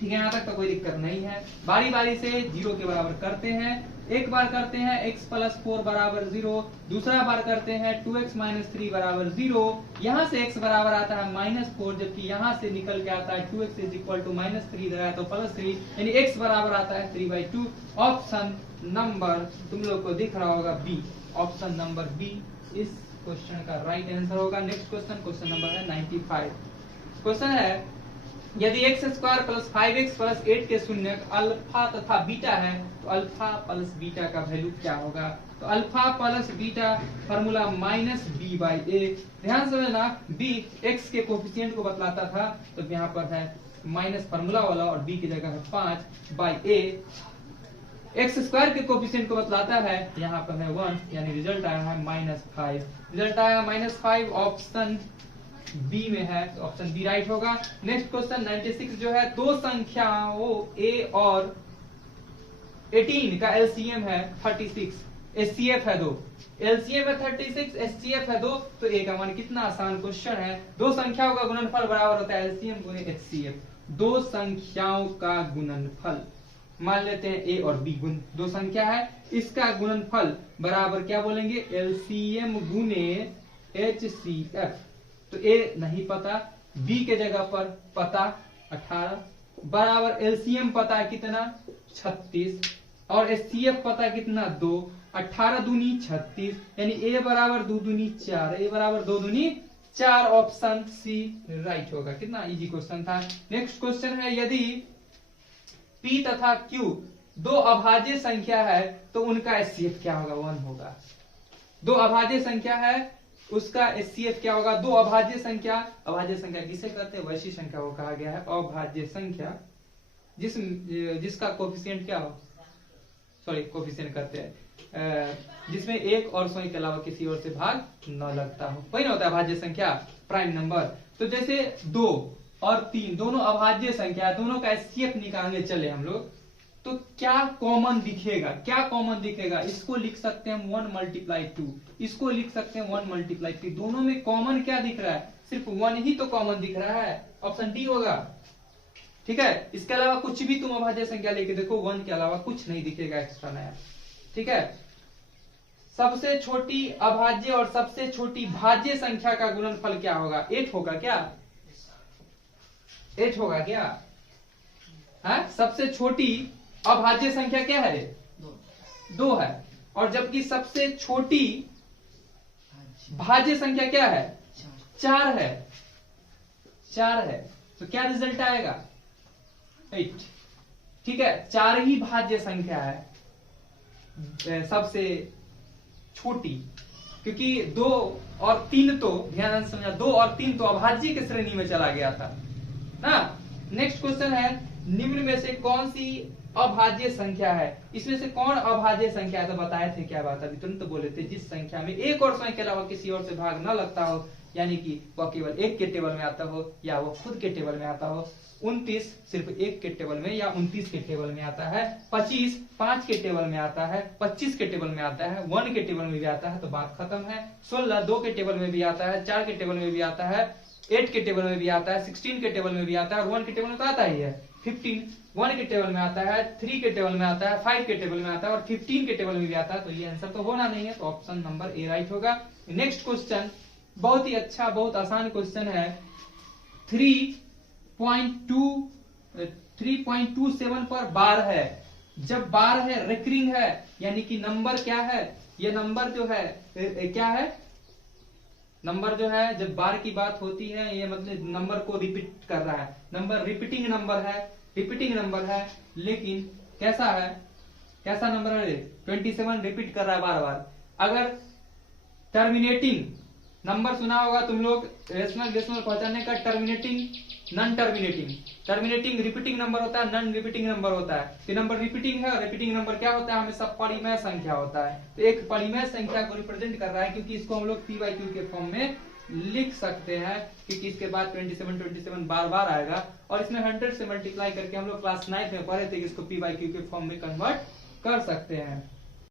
ठीक है, यहां तक तो कोई दिक्कत नहीं है। बारी बारी से 0 के बराबर करते हैं। एक बार करते हैं x + 4 = 0, दूसरा बार करते हैं 2x - 3 = 0। यहां से x बराबर आता है -4, जबकि यहां से निकल के आता है 2x = -3 दिया तो +3, यानी x बराबर आता है 3/2। ऑप्शन नंबर तुम लोग को दिख रहा होगा बी, ऑप्शन नंबर बी इस क्वेश्चन का राइट आंसर होगा। नेक्स्ट क्वेश्चन, क्वेश्चन नंबर है 95। क्वेश्चन है, यदि x² + 5x + 8 के शून्यक अल्फा तथा बीटा है तो अल्फा + बीटा का वैल्यू क्या होगा। तो अल्फा + बीटा फॉर्मूला -b/a। ध्यान समझना, b x के कोफिशिएंट को बतलाता था, तो यहाँ पर है माइनस फॉर्मूला वाला, और b की जगह है 5/a। x² के कोफिशिएंट को बतलाता है, यहाँ पर है 1, यानी रिजल्ट आया है -5। रिजल्ट आया -5, ऑप्शन बी में है, तो ऑप्शन बी राइट होगा। नेक्स्ट क्वेश्चन 96 जो है, दो संख्याओं a और 18 का एलसीएम है 36, एचसीएफ है 2। एलसीएम है 36, एचसीएफ है 2, तो a का मान कितना, आसान क्वेश्चन है। दो संख्याओं का गुणनफल बराबर होता है एलसीएम गुणे एचसीएफ। दो संख्याओं का गुणनफल, मान लेते हैं a और b गुण, दो संख्या है, इसका गुणनफल बराबर क्या बोलेंगे, एलसीएम गुणे एचसीएफ। तो a नहीं पता, b के जगह पर पता 18 बराबर एलसीएम पता है कितना 36, और एचसीएफ पता कितना 2, 18 दूनी 36, यानी a बराबर 2 दूनी 4, a बराबर 2 दूनी 4 ऑप्शन सी राइट होगा। कितना इजी क्वेश्चन था। नेक्स्ट क्वेश्चन है, यदि P तथा Q दो अभाज्य संख्या है तो उनका एचसीएफ क्या होगा? 1 होगा। दो अभाज्य संख्या है उसका एचसीएफ क्या होगा? दो अभाज्य संख्या किसे कहते हैं? वैसी संख्या को कहा गया है अभाज्य संख्या जिसका कोफिशिएंट क्या हो, सॉरी कोफिशिएंट कहते हैं जिसमें एक और सौ के अलावा किसी और से भाग न लगता हो, वही ना होता है अभाज्य संख्या, प्राइम नंबर। तो जैसे 2 और 3 दोनों अभाज्य संख्या, दोनों का एचसीएफ निकालने चले हम लोग, तो क्या कॉमन दिखेगा? इसको लिख सकते हैं 1 × 2, इसको लिख सकते हैं 1 × 3। दोनों में कॉमन क्या दिख रहा है? सिर्फ 1 ही तो कॉमन दिख रहा है, ऑप्शन डी होगा। ठीक है, इसके अलावा कुछ भी तुम अभाज्य संख्या लेके देखो, 1 के अलावा कुछ नहीं दिखेगा एक्स्ट्रा नया। ठीक है, सबसे छोटी अभाज्य और सबसे छोटी भाज्य संख्या का गुणनफल क्या होगा? 8 होगा क्या? 8 होगा क्या? हाँ, सबसे छोटी अभाज्य संख्या क्या है? 2 है। और जबकि सबसे छोटी भाज्य संख्या क्या है? 4 है। 4 है, तो क्या रिजल्ट आएगा? 8। ठीक है, 4 ही भाज्य संख्या है सबसे छोटी, क्योंकि 2 और 3 तो ध्यान से समझा, 2 और 3 तो अभाज्य की श्रेणी में चला गया था ना। नेक्स्ट क्वेश्चन है, निम्न में से कौन सी अभाज्य संख्या है? इसमें से कौन अभाज्य संख्या है? तो बताए थे, क्या बात अभी तुरंत तो बोले थे, जिस संख्या में एक और सौ के अलावा किसी और से भाग न लगता हो, यानी कि वह केवल 1 के टेबल में आता हो या वो खुद के टेबल में आता हो। 29 सिर्फ 1 के टेबल में या 29 के टेबल में आता है। 25 5 के टेबल में आता है। 25 के टेबल में आता है। 1 के टेबल में भी आता है, तो बात खत्म है। 16 2 के टेबल में भी आता है, 4 के टेबल में भी आता है, 8 के टेबल में भी आता है, 16 के टेबल में भी आता है, और 1 के टेबल में तो आता ही है। 15 1 के टेबल में आता है, 3 के टेबल में आता है, 5 के टेबल में आता है, और 15 के टेबल में भी आता है। तो ये आंसर तो होना नहीं है, तो ऑप्शन नंबर ए राइट होगा। नेक्स्ट क्वेश्चन बहुत ही अच्छा, बहुत आसान क्वेश्चन है। 3.27 पर बार है। जब बार है, रिकरिंग है, यानी कि नंबर क्या है? ये नंबर जो है क्या है? नंबर जो है, जब बार की बात होती है, ये मतलब नंबर को रिपीट कर रहा है। नंबर रिपीटिंग नंबर है, लेकिन कैसा है? कैसा नंबर है? 27 रिपीट कर रहा है बार बार। अगर टर्मिनेटिंग नंबर सुना होगा तुम लोग, रेशनल डेसिमल पहचानने का, terminating, non terminating. Terminating repeating number होता है, नॉन रिपीटिंग नंबर होता है। तो नंबर रिपीटिंग है, और रिपीटिंग नंबर क्या होता है? हमेशा परिमेय संख्या होता है। तो एक परिमेय संख्या को रिप्रेजेंट कर रहा है, क्योंकि इसको हम लोग p/q के फॉर्म में लिख सकते हैं, क्योंकि इसके बाद 27 बार बार आएगा, और इसमें 100 से मल्टीप्लाई करके हम लोग क्लास 9 में पढ़े थे, इसको p/q के फॉर्म में कन्वर्ट कर सकते हैं।